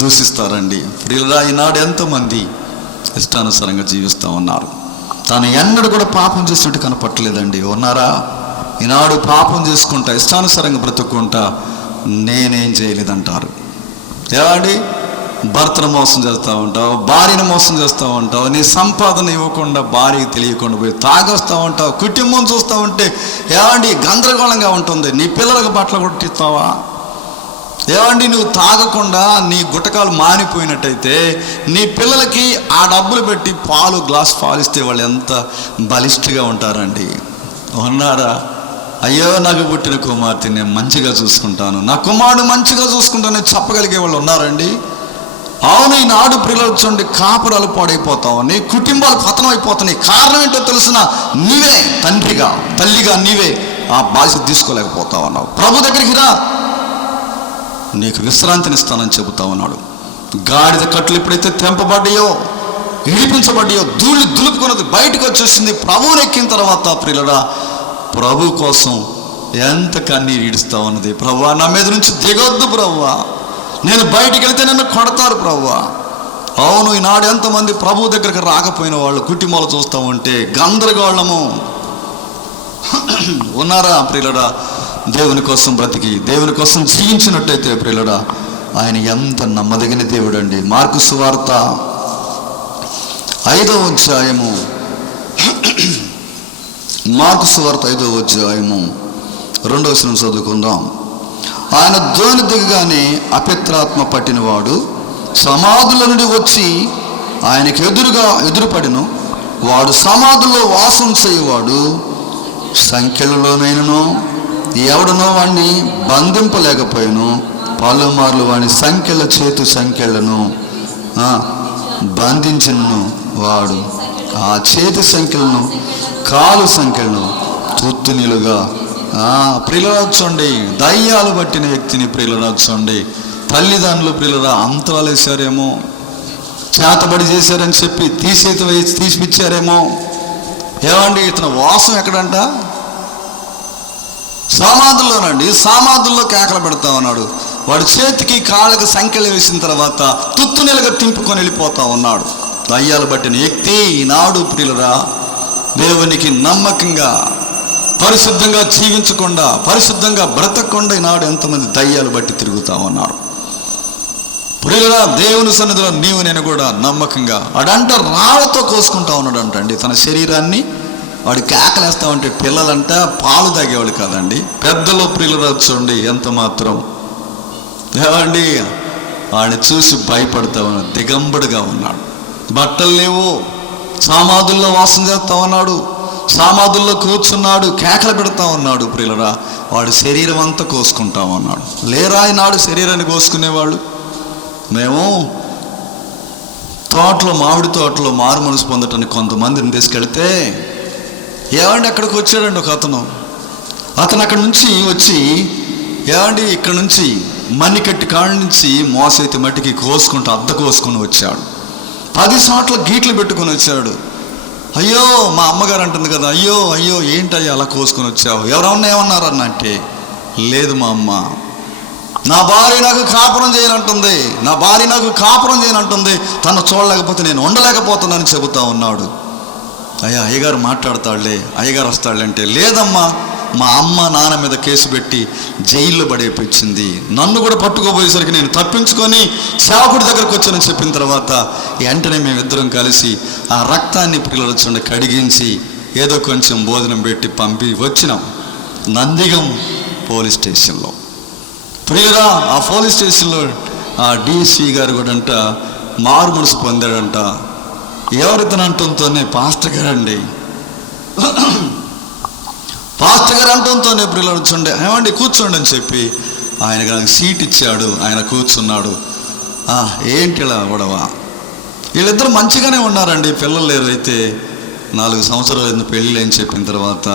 దూషిస్తారండి. ప్రియులరా ఈనాడు ఎంతోమంది ఇష్టానుసారంగా జీవిస్తూ ఉన్నారు, తాను ఎన్నడూ కూడా పాపం చేసినట్టు కనపట్టలేదండి. ఉన్నారా? ఈనాడు పాపం చేసుకుంటా, ఇష్టానుసారంగా బ్రతుక్కుంటా నేనేం చేయలేదంటారు. ఏమండి భర్తను మోసం చేస్తూ ఉంటావు, భార్యను మోసం చేస్తూ ఉంటావు, నీ సంపాదన ఇవ్వకుండా భార్యకి తెలియకుండా పోయి తాగొస్తూ ఉంటావు, కుటుంబం చూస్తూ ఉంటే ఏమండి గందరగోళంగా ఉంటుంది. నీ పిల్లలకు బట్టలు కొట్టిస్తావా? ఏమండి నువ్వు తాగకుండా నీ గుటకాలు మానిపోయినట్టయితే నీ పిల్లలకి ఆ డబ్బులు పెట్టి గ్లాస్ పాలు ఇస్తే వాళ్ళు ఎంత బలిష్ఠగా ఉంటారండి. ఉన్నారా? అయ్యో నాకు పుట్టిన కుమార్తె నేను మంచిగా చూసుకుంటాను, నా కుమారుడు మంచిగా చూసుకుంటానని చెప్పగలిగే వాళ్ళు ఉన్నారండి. అవును, ఈనాడు పిల్లలు చూడండి కాపురాలు పాడైపోతావు, నీ కుటుంబాలు పతనం అయిపోతున్నాయి. కారణం ఏంటో తెలుసిన? నీవే తండ్రిగా, తల్లిగా నీవే ఆ బాధ్యత తీసుకోలేకపోతా ఉన్నావు. ప్రభు దగ్గరికి రా, నీకు విశ్రాంతినిస్తానని చెబుతా ఉన్నాడు. గాడిద కట్లు ఎప్పుడైతే తెంపబడ్డాయో, ఇడిపించబడ్డాయో, ధూళి దులుపుకున్నది బయటకు వచ్చేసింది. ప్రభువుని ఎక్కిన తర్వాత ప్రియులరా ప్రభు కోసం ఎంత కన్నీరు ఈడుస్తా ఉన్నది. ప్రభువా, నా మీద నుంచి దిగొద్దు ప్రభువా, నేను బయటికి వెళ్తే నన్ను కొడతారు ప్రభువా. అవును, ఈనాడు ఎంతమంది ప్రభు దగ్గరకు రాకపోయిన వాళ్ళు కుటుంబాలు చూస్తూ ఉంటే గందరగోళము ఉన్నారా ప్రియులరా? దేవుని కోసం బ్రతికి దేవుని కోసం జీవించినట్టయితే ప్రియులరా, ఆయన ఎంత నమ్మదగిన దేవుడు అండి. మార్కు సువార్త 5వ అధ్యాయము, మార్కు సువార్త 5వ అధ్యాయము 2వ వచనం చదువుకుందాం. ఆయన ధోని దిగగానే అపవిత్రాత్మ పట్టినవాడు సమాధుల నుండి వచ్చి ఆయనకు ఎదురుపడిను. వాడు సమాధుల్లో వాసం చేయవాడు. సంఖ్యలలోనైనను ఎవడనో వాడిని బంధింపలేకపోయాను. పలుమార్లు వాడిని చేతు సంఖ్యలను బంధించను. వాడు ఆ చేతి సంఖ్యలను కాలు సంఖ్యలను తుత్తునిలుగా ప్రియులరాచండి. దయ్యాలు పట్టిన వ్యక్తిని ప్రియులరాచండి. తల్లిదండ్రులు ప్రియులరా అంతరాలు వేశారేమో, చేతబడి చేశారని చెప్పి తీసిపిచ్చారేమో. ఏమండి, ఇతను వాసం ఎక్కడంట? సమాధుల్లోనండి. సమాధుల్లో కేకలు పెడతా ఉన్నాడు. వాడి చేతికి కాళ్ళకి సంఖ్యలు వేసిన తర్వాత తుత్తునిలుగా తింపుకొని వెళ్ళిపోతా ఉన్నాడు. దయ్యాలు పట్టిన వ్యక్తి ఈనాడు ప్రియులరా దేవునికి నమ్మకంగా పరిశుద్ధంగా జీవించకుండా, పరిశుద్ధంగా బ్రతకకుండా ఈనాడు ఎంతమంది దయ్యాలు బట్టి తిరుగుతా ఉన్నారు. ప్రియులరా, దేవుని సన్నిధిలో నీవు నేను కూడా నమ్మకంగా వాడంట రాళ్లతో కోసుకుంటా ఉన్నాడు అంటండి తన శరీరాన్ని. వాడు కేకలేస్తా ఉంటే పిల్లలంట పాలు తాగేవాళ్ళు కాదండి, పెద్దలో ప్రియులరా చూడండి ఎంత మాత్రం. ఏమండి, వాడిని చూసి భయపడతా ఉన్నాడు. దిగంబడిగా ఉన్నాడు, బట్టలు లేవు, సమాధుల్లో వాసం చేస్తా ఉన్నాడు, సమాధుల్లో కూర్చున్నాడు, కేకలు పెడతా ఉన్నాడు. ప్రియులరా, వాడు శరీరం అంతా కోసుకుంటా ఉన్నాడు. లేరా ఈనాడు శరీరాన్ని కోసుకునేవాళ్ళు? మేము తోటలో, మామిడి తోటలో మారు మనసు పొందటానికి కొంతమందిని తీసుకెళ్తే ఏమండి అక్కడికి వచ్చాడండి ఒక అతను అక్కడి నుంచి వచ్చి ఏమండి ఇక్కడ నుంచి మన్నికట్టి కాళ్ళ నుంచి మోసైతే మట్టికి కోసుకుంటూ అద్ద కోసుకొని వచ్చాడు. 10 చోట్ల గీట్లు పెట్టుకొని వచ్చాడు. అయ్యో, మా అమ్మగారు అంటుంది కదా, అయ్యో అయ్యో ఏంటయ్యా అలా కోసుకొని వచ్చావు? ఎవరన్నా ఏమన్నారన్న అంటే, లేదు మా అమ్మ, నా భార్య నాకు కాపురం చేయనంటుంది, నా భార్య నాకు కాపురం చేయనంటుంది, తను చూడలేకపోతే నేను ఉండలేకపోతున్నానని చెబుతా ఉన్నాడు. అయ్యా అయ్యగారు మాట్లాడతాడులే, అయ్యగారు వస్తాడులే అంటే, లేదమ్మా, మా అమ్మ నాన్న మీద కేసు పెట్టి జైల్లో పడేపించింది. నన్ను కూడా పట్టుకోబోయేసరికి నేను తప్పించుకొని సేవకుడి దగ్గరకు వచ్చానని చెప్పిన తర్వాత వెంటనే మేమిద్దరం కలిసి ఆ రక్తాన్ని పిల్లలు కడిగించి ఏదో కొంచెం భోజనం పెట్టి పంపి వచ్చినాం నందిగం పోలీస్ స్టేషన్లో. ప్రియురా, ఆ పోలీస్ స్టేషన్లో ఆ డిసి గారు కూడా అంట మారు మనసు పొందాడంట. ఎవరితను అంటంతోనే పాస్టర్ గారు అండి, పాస్టర్ గారు అంటంతోనే ప్రియులు చూడండి, ఏమండి కూర్చోండి అని చెప్పి ఆయనకు నాకు సీట్ ఇచ్చాడు. ఆయన కూర్చున్నాడు. ఏంటి ఇలా గొడవ? వీళ్ళిద్దరు మంచిగానే ఉన్నారండి, పిల్లలు లేరు. అయితే 4 సంవత్సరాలు పెళ్ళి అని చెప్పిన తర్వాత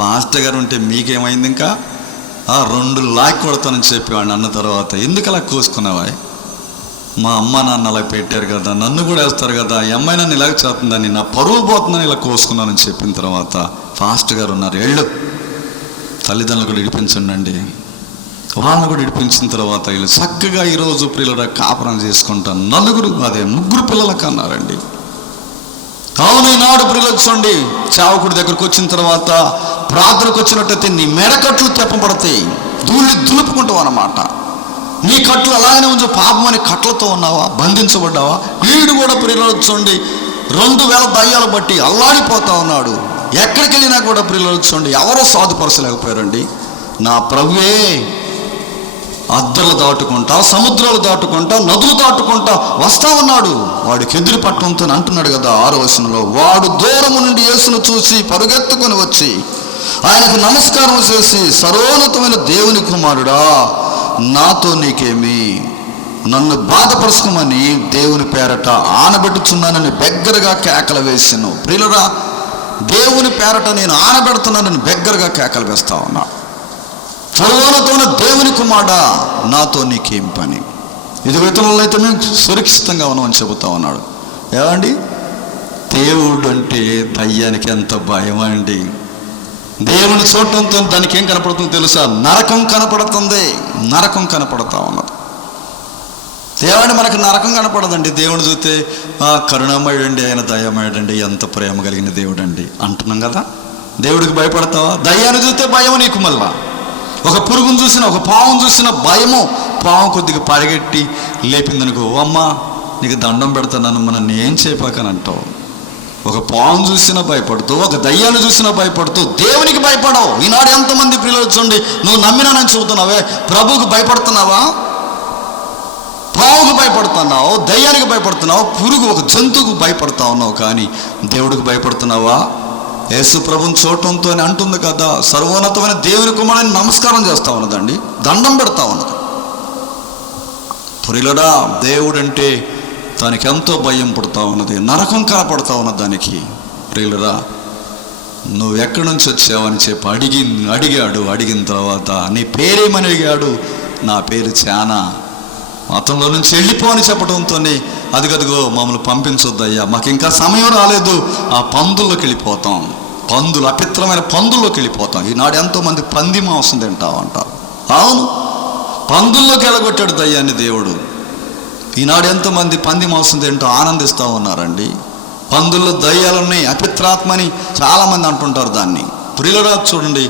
పాస్టర్ గారు ఉంటే మీకేమైంది? ఇంకా 2 లాక్ కొడతానని చెప్పి వాడిని అన్న తర్వాత, ఎందుకు అలా కోసుకున్నావా? మా అమ్మ నాన్న అలా పెట్టారు కదా, నన్ను కూడా వేస్తారు కదా, ఈ అమ్మాయి నన్ను ఇలాగ చేస్తుందని, నా పరువు పోతుందని ఇలా కోసుకున్నానని చెప్పిన తర్వాత ఫాస్ట్ గారు ఉన్నారు, వెళ్ళు, తల్లిదండ్రులు కూడా ఇడిపించండి, వాళ్ళని కూడా ఇడిపించిన తర్వాత వీళ్ళు చక్కగా ఈరోజు ప్రియుల కాపురం చేసుకుంటాను. 3 పిల్లలకు అన్నారండి. అవును, ఈనాడు ప్రియులు చూడండి, చావకుడి దగ్గరకు వచ్చిన తర్వాత ప్రార్థనకు వచ్చినట్టయితే నీ మెడకట్లు తెప్పబడతాయి, దులుపుకుంటావు అన్నమాట. నీ కట్లు అలాగనే ఉంచు. పాపం అనే కట్లతో ఉన్నావా, బంధించబడ్డావా? వీడు కూడా ప్రియులు చూడండి 2000 దయ్యాలు బట్టి అల్లాడిపోతా ఉన్నాడు. ఎక్కడికి వెళ్ళినా కూడా ప్రియులు చూడండి ఎవరో సాధుపరచలేకపోయారండి. నా ప్రభువే అద్దలు దాటుకుంటా, సముద్రాలు దాటుకుంటా, నదులు దాటుకుంటా వస్తా ఉన్నాడు. వాడికి ఎదురు పట్టణంతో అంటున్నాడు కదా 6వ వచనంలో, వాడు దూరము నుండి యేసును చూసి పరుగెత్తుకొని వచ్చి ఆయనకు నమస్కారం చేసి, సర్వోన్నతమైన దేవుని కుమారుడా, నాతో నీకేమి, నన్ను బాధపరుచుకోమని దేవుని పేరట ఆనబెట్టుచున్నానని బెగ్గరగా కేకలు వేసాను. ప్రియులరా, దేవుని పేరట నేను ఆనబెడుతున్నానని బెగ్గరగా కేకలు వేస్తా ఉన్నా. సర్వోన్నతమైన దేవుని కుమారుడా, నాతో నీకేం పని? ఇది విత్తనంలో అయితే మేము సురక్షితంగా ఉన్నామని చెబుతా ఉన్నాడు. ఏమండి, దేవుడు అంటే దయ్యానికి ఎంత భయం అండి. దేవుని చూడటంతో దానికి ఏం కనపడుతుందో తెలుసా? నరకం కనపడుతుంది. నరకం కనపడతా ఉన్నది. దేవుని మనకు నరకం కనపడదండి. దేవుని చూస్తే కరుణామయుడండి, ఆయన దయామయుడండి, ఎంత ప్రేమ కలిగిన దేవుడు అండి అంటున్నాం కదా. దేవుడికి భయపడతావా? దయ్యాన్ని చూస్తే భయం నీకు. మళ్ళా ఒక పురుగును చూసినా, ఒక పావును చూసినా భయము. పాము కొద్దిగా పరిగెట్టి లేపిందనుకో, అమ్మ నీకు దండం పెడతాను, మనం ఏం చేయపాకని అంటావు. ఒక పావును చూసినా భయపడుతూ, ఒక దయ్యాన్ని చూసినా భయపడుతూ దేవునికి భయపడవు. ఈనాడు ఎంతమంది పిల్లలు చూడండి, నువ్వు నమ్మినానని చెబుతున్నావే, ప్రభువుకు భయపడుతున్నావా? పావుకు భయపడుతున్నావు, దయ్యానికి భయపడుతున్నావు, పురుగు ఒక జంతువుకు భయపడతా ఉన్నావు, కానీ దేవుడికి భయపడుతున్నావా? యేసు ప్రభుని చూడటంతో అంటుంది కదా, సర్వోన్నతమైన దేవుని కుమారుని నమస్కారం చేస్తా ఉన్నదండి, దండం పెడతా ఉన్నది. ప్రియులారా, దేవుడంటే దానికి ఎంతో భయం పుడతా ఉన్నది, నరకం కనపడతా ఉన్నది దానికి. ప్రియులారా, నువ్వు ఎక్కడి నుంచి వచ్చావని చెప్పి అడిగాడు. అడిగిన తర్వాత నీ పేరేమని అడిగాడు. నా పేరు చానా, అతనిలో నుంచి వెళ్ళిపోని చెప్పడంతో అదిగదిగో మమ్మల్ని పంపించొద్దయ్యా, మాకు ఇంకా సమయం రాలేదు, ఆ పందుల్లోకి వెళ్ళిపోతాం, పందులు అపిత్రమైన పందుల్లోకి వెళ్ళిపోతాం. ఈనాడు ఎంతోమంది పంది మాంసం తింటావు అంటారు. అవును, పందుల్లోకి వెళ్ళగొట్టాడు దయ్యాన్ని దేవుడు. ఈనాడు ఎంతోమంది పంది మాంసం తింటూ ఆనందిస్తూ ఉన్నారండి. పందుల్లో దయ్యాలున్నాయి, అపిత్రాత్మని చాలామంది అంటుంటారు దాన్ని. ప్రియులరా చూడండి,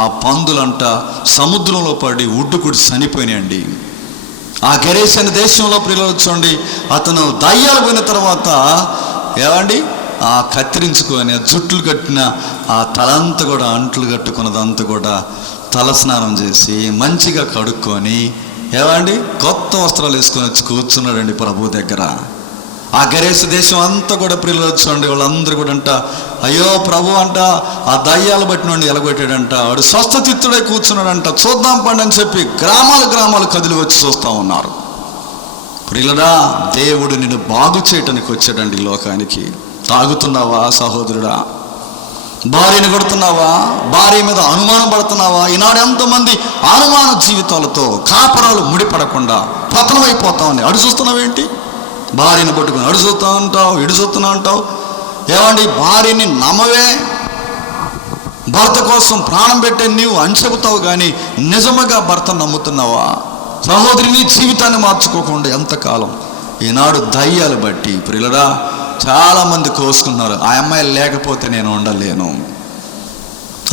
ఆ పందులంట సముద్రంలో పడి ఉడ్డుకుడి చనిపోయినాయండి. ఆ గెరేసిన దేశంలో ప్రియులు చూడండి, అతను దయ్యాలు పోయిన తర్వాత ఏమండి ఆ కత్తిరించుకొని జుట్లు కట్టిన ఆ తలంతా కూడా, అంట్లు కట్టుకున్నదంతా కూడా తలస్నానం చేసి మంచిగా కడుక్కొని ఏమండి కొత్త వస్త్రాలు వేసుకొని వచ్చి కూర్చున్నాడండి ప్రభు దగ్గర. ఆ గెరేస దేశం అంతా కూడా ప్రియులు చూడండి, వాళ్ళందరూ కూడా అంట, అయ్యో ప్రభు అంట ఆ దయ్యాలు బట్టి నుండి ఎలగొట్టాడంట, వాడు స్వస్థచిత్తుడై కూర్చున్నాడంట, చూద్దాం పండి అని చెప్పి గ్రామాలు కదిలి వచ్చి చూస్తూ ఉన్నారు. ప్రియులరా, దేవుడు నిన్ను బాగు చేయటానికి వచ్చాడండి లోకానికి. తాగుతున్నావా సహోదరుడా? భార్యను కొడుతున్నావా? భార్య మీద అనుమానం పడుతున్నావా? ఈనాడు ఎంతోమంది అనుమాన జీవితాలతో కాపరాలు ముడిపడకుండా పతనమైపోతా ఉన్నాయి. అడు చూస్తున్నావేంటి? భార్యను పట్టుకుని అడు చూస్తూ ఉంటావు, ఇడు చూస్తున్నా ఉంటావు. ఏమండి, భార్యని నమ్మవే, భర్త కోసం ప్రాణం పెట్టే నీవు అని చెబుతావు, కానీ నిజముగా భర్త నమ్ముతున్నావా? సహోదరి, నీ జీవితాన్ని మార్చుకోకుండా ఎంతకాలం? ఈనాడు దయ్యాలు బట్టి ప్రియులరా చాలామంది కోసుకున్నారు. ఆ అమ్మాయి లేకపోతే నేను ఉండలేను,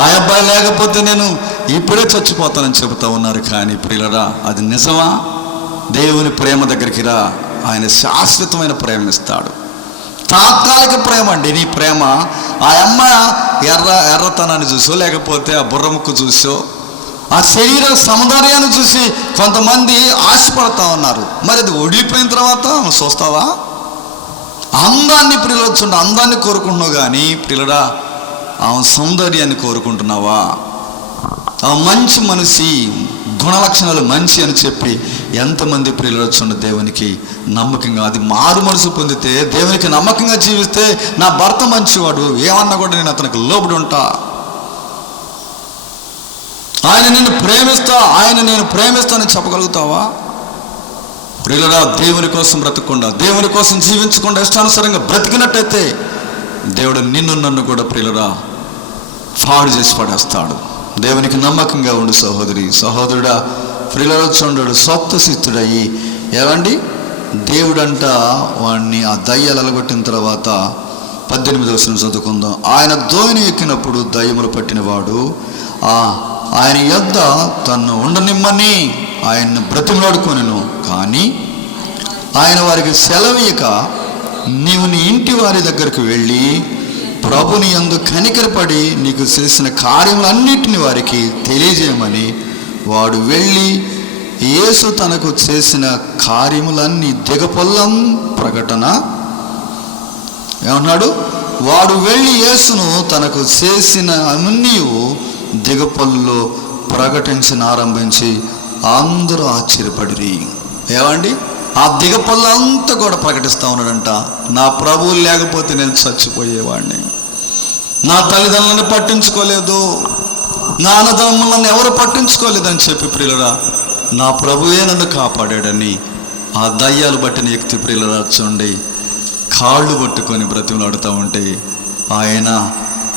ఆ అబ్బాయి లేకపోతే నేను ఇప్పుడే చచ్చిపోతానని చెబుతూ ఉన్నారు. కానీ ప్రియులరా, అది నిజమా? దేవుని ప్రేమ దగ్గరికి రా, ఆయన శాశ్వతమైన ప్రేమ ఇస్తాడు. తాత్కాలిక ప్రేమ అండి నీ ప్రేమ. ఆ అమ్మ ఎర్రతనాన్ని చూసో, లేకపోతే ఆ బుర్రముక్కు చూసో, ఆ శరీర సౌందర్యాన్ని చూసి కొంతమంది ఆశపడతా ఉన్నారు. మరి అది వడిలిపోయిన తర్వాత చూస్తావా? అందాన్ని ప్రియులొచ్చుండ అందాన్ని కోరుకుంటున్నావు, కానీ ప్రియులరా ఆమె సౌందర్యాన్ని కోరుకుంటున్నావా? ఆ మంచి మనిషి, గుణలక్షణాలు మంచి అని చెప్పి ఎంతమంది ప్రియులు వచ్చుండ దేవునికి నమ్మకంగా, అది మారు మనసు పొందితే, దేవునికి నమ్మకంగా జీవిస్తే, నా భర్త మంచివాడు, ఏమన్నా కూడా నేను అతనికి లోబడి ఉంటా, ఆయన నిన్ను ప్రేమిస్తా, ఆయన నేను ప్రేమిస్తానని చెప్పగలుగుతావా? ప్రియులరా, దేవుని కోసం బ్రతకకుండా, దేవుని కోసం జీవించకుండా ఇష్టానుసారంగా బ్రతికినట్టయితే దేవుడు నిన్ను నన్ను కూడా ప్రియులరా పాడు చేసి పడేస్తాడు. దేవునికి నమ్మకంగా ఉండు సహోదరి సహోదరుడా. ప్రియులరా చూడడు, స్వస్థసిద్ధుడయ్యి ఏమండి దేవుడంట వాడిని ఆ దయ్యాలు అలగొట్టిన తర్వాత 18వ వచనం చదువుకుందాం. ఆయన దోణి ఎక్కినప్పుడు దయ్యములు పట్టినవాడు ఆయన యొద్ద తన్ను ఉండనిమ్మని ఆయన్ని బ్రతిమలాడుకొనెను. కానీ ఆయన వారికి సెలవీయక, నీవు నీ ఇంటి వారి దగ్గరకు వెళ్ళి ప్రభుని యందు కనికరపడి నీకు చేసిన కార్యములన్నిటిని వారికి తెలియజేయమని వాడు వెళ్ళి యేసు తనకు చేసిన కార్యములన్నీ దిగపొల్లం ప్రకటన ఏమన్నాడు? వాడు వెళ్ళి యేసును తనకు చేసిన అన్నీ దిగపొల్లో ప్రకటించిన ఆరంభించి అందరూ ఆశ్చర్యపడిరి. ఏమండి, ఆ దిగపొల్లంతా కూడా ప్రకటిస్తూ ఉన్నాడంట, నా ప్రభువు లేకపోతే నేను చచ్చిపోయేవాడిని, నా తల్లిదండ్రులను పట్టించుకోలేదు, నా అన్నదమ్ములను ఎవరు పట్టించుకోలేదని చెప్పి ప్రియులరా నా ప్రభువే నన్ను కాపాడాడని ఆ దయ్యాలు బట్టిన వ్యక్తి ప్రియులరా చూడండి కాళ్ళు పట్టుకొని బ్రతిమలాడుతూ ఉంటే ఆయన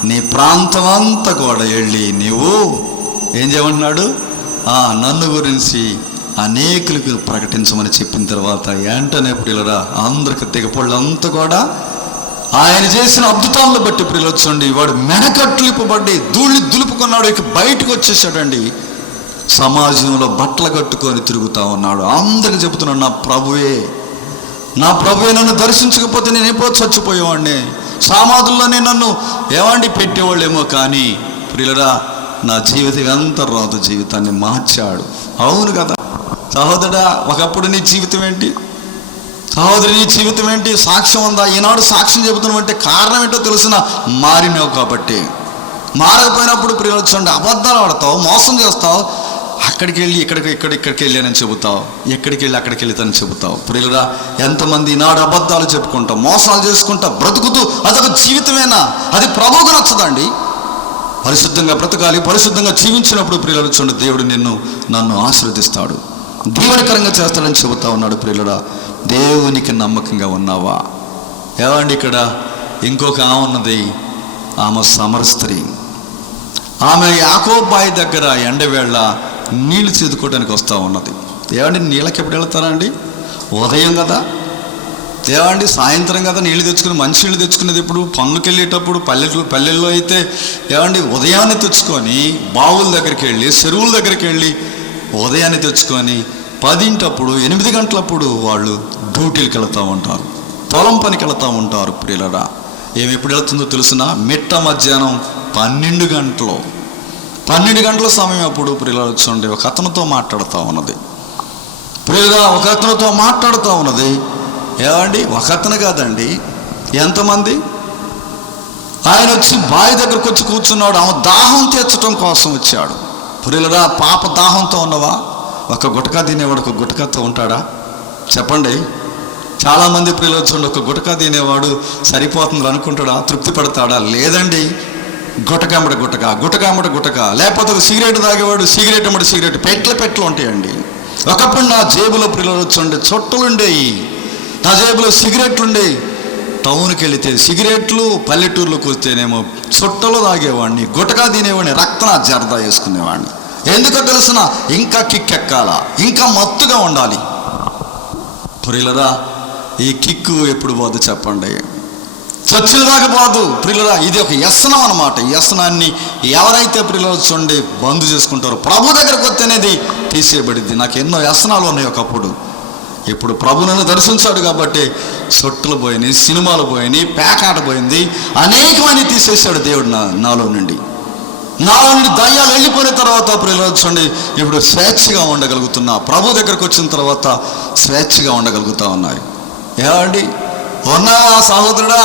నీ ప్రాంతం అంతా కూడా వెళ్ళి నీవు ఏం చేయమంటున్నాడు? నన్ను గురించి అనేకులకు ప్రకటించమని చెప్పిన తర్వాత వెంటనే ప్రియులరా అందరికి దిగపళ్ళంతా కూడా ఆయన చేసిన అద్భుతాలను బట్టి ప్రియులు చూడండి, వాడు మెడకట్లిపబడి ధూళి దులుపుకున్నాడు, ఇక బయటకు వచ్చేసాడండి. సమాజంలో బట్టలు కట్టుకొని తిరుగుతూ ఉన్నాడు. అందరికి చెబుతున్నాడు, నా ప్రభువే నన్ను దర్శించకపోతే నేను ఎప్పుడో చచ్చిపోయేవాడిని, సమాధుల్లోనే నన్ను పెట్టేవాళ్ళేమో, కానీ ప్రియులరా నా జీవితం ఎంత రాదు జీవితాన్ని మార్చాడు. అవును కదా సహోదరా, ఒకప్పుడు నీ జీవితం ఏంటి? సహోదరి నీ జీవితం ఏంటి? సాక్ష్యం ఉందా? ఈనాడు సాక్ష్యం చెబుతున్నావు అంటే కారణం ఏంటో తెలిసిన మారినావు కాబట్టి. మారకపోయినప్పుడు ప్రియులు చూడండి, అబద్ధాలు ఆడతావు, మోసం చేస్తావు, అక్కడికి వెళ్ళి ఇక్కడికి వెళ్ళానని చెబుతావు, ఎక్కడికి వెళ్ళి అక్కడికి వెళ్తానని చెబుతావు. ప్రియులరా ఎంతమంది ఈనాడు అబద్ధాలు చెప్పుకుంటాం, మోసాలు చేసుకుంటా బ్రతుకుతూ అదొక జీవితమేనా? అది ప్రభువుకు నచ్చదండి. పరిశుద్ధంగా బ్రతకాలి, పరిశుద్ధంగా జీవించినప్పుడు ప్రియులు చూడండి, దేవుడు నన్ను ఆశీర్వదిస్తాడు, దీవెనకరంగా చేస్తాడని చెబుతా ఉన్నాడు. ప్రియులరా దేవునికి నమ్మకంగా ఉన్నావా? ఇక్కడ ఇంకొక ఆమె ఉన్నది, ఆమె సమరస్త్రీ. ఆమె యాకోబు బావి దగ్గర ఎండవేళ నీళ్లు చేదుకోవడానికి వస్తూ ఉన్నది. నీళ్ళకి ఎప్పుడు వెళ్తారండి? ఉదయం కదా. సాయంత్రం కదా నీళ్ళు తెచ్చుకుని, మంచి నీళ్ళు తెచ్చుకునేది ఇప్పుడు పనులకు వెళ్ళేటప్పుడు. పల్లెల్లో అయితే ఉదయాన్నే తెచ్చుకొని బావుల దగ్గరికి వెళ్ళి, చెరువుల దగ్గరికి వెళ్ళి ఉదయాన్నే తెచ్చుకొని 10 8 గంటలప్పుడు వాళ్ళు డ్యూటీలకు వెళుతూ ఉంటారు, పొలం పనికి వెళుతూ ఉంటారు. ప్రియులరా ఎప్పుడు వెళుతుందో తెలుసిన? మిట్ట మధ్యాహ్నం 12 గంటల సమయం అప్పుడు ప్రియులరా చూడండి, ఒక అతనితో మాట్లాడుతూ ఉన్నది. ప్రియులరా ఒక అతనితో మాట్లాడుతూ ఉన్నది. ఒక అతను కాదండి, ఎంతమంది? ఆయన వచ్చి బావి దగ్గరకు వచ్చి కూర్చున్నాడు. ఆమె దాహం తీర్చడం కోసం వచ్చాడు. ప్రియులరా పాప దాహంతో ఉన్నవా? ఒక గుటకా తినేవాడు ఒక గుటకాతో ఉంటాడా? చెప్పండి. చాలామంది ప్రియులు చూడండి, ఒక గుటకా తినేవాడు సరిపోతుంది అనుకుంటాడా? తృప్తి పడతాడా? లేదండి. గుటకాంబడి గుటక, లేకపోతే ఒక సిగరెట్ తాగేవాడు సిగరెట్ పెట్లు ఉంటాయండి. ఒకప్పుడు నా జేబులో ప్రియులు చూడండి చుట్టలుండేవి, నా జేబులో సిగరెట్లు ఉండేవి. టౌన్కి వెళితే సిగరెట్లు, పల్లెటూరులోకి వస్తేనేమో చుట్టలు తాగేవాడిని, గుటకా తినేవాడిని, రక్తన జరదా వేసుకునేవాడిని. ఎందుకో తెలుసిన? ఇంకా కిక్కెక్కాల, ఇంకా మత్తుగా ఉండాలి. ప్రియులరా ఈ కిక్కు ఎప్పుడు పోదు చెప్పండి? చచ్చిన దాకా పోదు ప్రియులరా. ఇది ఒక వ్యసనం అన్నమాట. ఈ వ్యసనాన్ని ఎవరైతే ప్రియులు చూడండి బంద్ చేసుకుంటారో ప్రభు దగ్గరకు వస్తేనేది తీసేయబడింది. నాకు ఎన్నో వ్యసనాలు ఉన్నాయి ఒకప్పుడు. ఇప్పుడు ప్రభు నన్ను దర్శించాడు కాబట్టి సొట్టులు పోయినాయి, సినిమాలు పోయినాయి, పేకాట పోయింది, అనేకమని తీసేశాడు దేవుడు నాలో నుండి దయ్యాలు వెళ్ళిపోయిన తర్వాత ప్రియులు ఇప్పుడు స్వేచ్ఛగా ఉండగలుగుతున్నా. ప్రభు దగ్గరకు వచ్చిన తర్వాత స్వేచ్ఛగా ఉండగలుగుతా ఉన్నాయి. ఉన్నావా సహోదరుడా?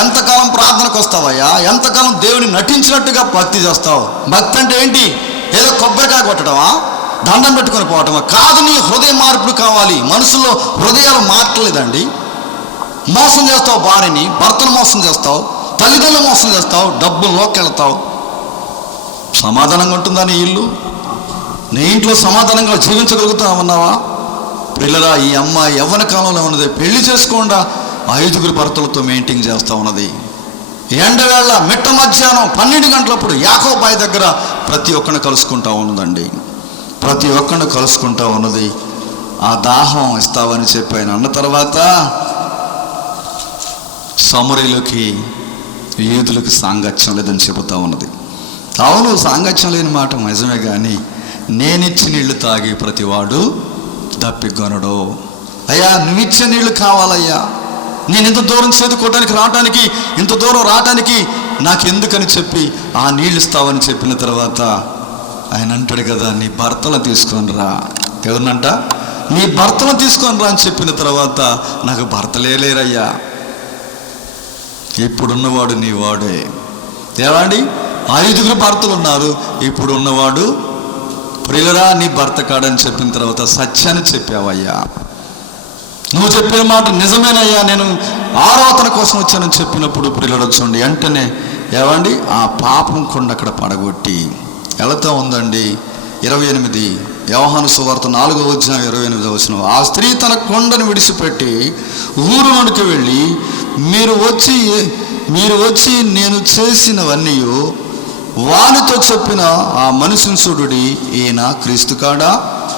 ఎంతకాలం ప్రార్థనకు వస్తావయ్యా? ఎంతకాలం దేవుని నటించినట్టుగా భక్తి చేస్తావు? భక్తి అంటే ఏంటి? ఏదో కొబ్బరికాయ కొట్టడమా, దండం పెట్టుకొని పోవటమా? కాదు, నీ హృదయ మార్పుడు కావాలి. మనసులో హృదయాలు మార్చలేదండి. మోసం చేస్తావు, భార్యని భర్తను మోసం చేస్తావు, తల్లిదండ్రులు మోసం చేస్తావు, డబ్బుల్లోకి వెళ్తావు. సమాధానంగా ఉంటుందా నీ ఇల్లు? నీ ఇంట్లో సమాధానంగా జీవించగలుగుతా ఉన్నావా? పిల్లరా ఈ అమ్మాయి యవ్వన కాలంలో ఉన్నది, పెళ్లి చేసుకోకుండా 5 భర్తలతో మెయింటైన్ చేస్తూ ఉన్నది. ఎండవేళ మిట్ట మధ్యాహ్నం 12 గంటలప్పుడు యాకోబు బావి దగ్గర ప్రతి ఒక్కరిని కలుసుకుంటా ఉన్నదండి. ప్రతి ఒక్కరిని కలుసుకుంటా ఉన్నది. ఆ దాహం ఇస్తావని చెప్పి ఆయన అన్న తర్వాత సమరయులకి యూదులకు సాంగత్యం లేదని చెబుతా ఉన్నది. అవును, సాంగత్యం లేని మాట నిజమే, కానీ నేనిచ్చి నీళ్లు తాగి ప్రతివాడు దప్పిగొనడు. అయ్యా నువ్విచ్చే నీళ్లు కావాలయ్యా, నేను ఇంత దూరం చేదుకోవడానికి రావడానికి, ఇంత దూరం రావడానికి నాకెందుకని చెప్పి ఆ నీళ్ళు ఇస్తావని చెప్పిన తర్వాత ఆయన అంటాడు కదా, నీ భర్తలను తీసుకొని రా. ఎవరినంట? నీ భర్తలను తీసుకొని రా అని చెప్పిన తర్వాత నాకు భర్తలే లేరయ్యా, ఇప్పుడున్నవాడు నీ వాడే. ఏమండి 5 భర్తలు ఉన్నారు, ఇప్పుడు ఉన్నవాడు ప్రియులరా నీ భర్త కాడని చెప్పిన తర్వాత సత్యాన్ని చెప్పావయ్యా, నువ్వు చెప్పిన మాట నిజమేనయ్యా, నేను ఆరాధన కోసం వచ్చానని చెప్పినప్పుడు ప్రియులరా చూడండి వెంటనే ఏమండి ఆ పాపం కొండ అక్కడ పడగొట్టి వెళతా ఉందండి. 28 యోహాను సువార్త 4వ అధ్యాయం 28వ వచనం. ఆ స్త్రీ తన కొండను విడిచిపెట్టి ఊరు నుండికి వెళ్ళి, మీరు వచ్చి మీరు వచ్చి నేను చేసినవన్నీ వానితో చెప్పిన ఆ మనిషిని చూడుడి, ఈయన క్రీస్తు కాడా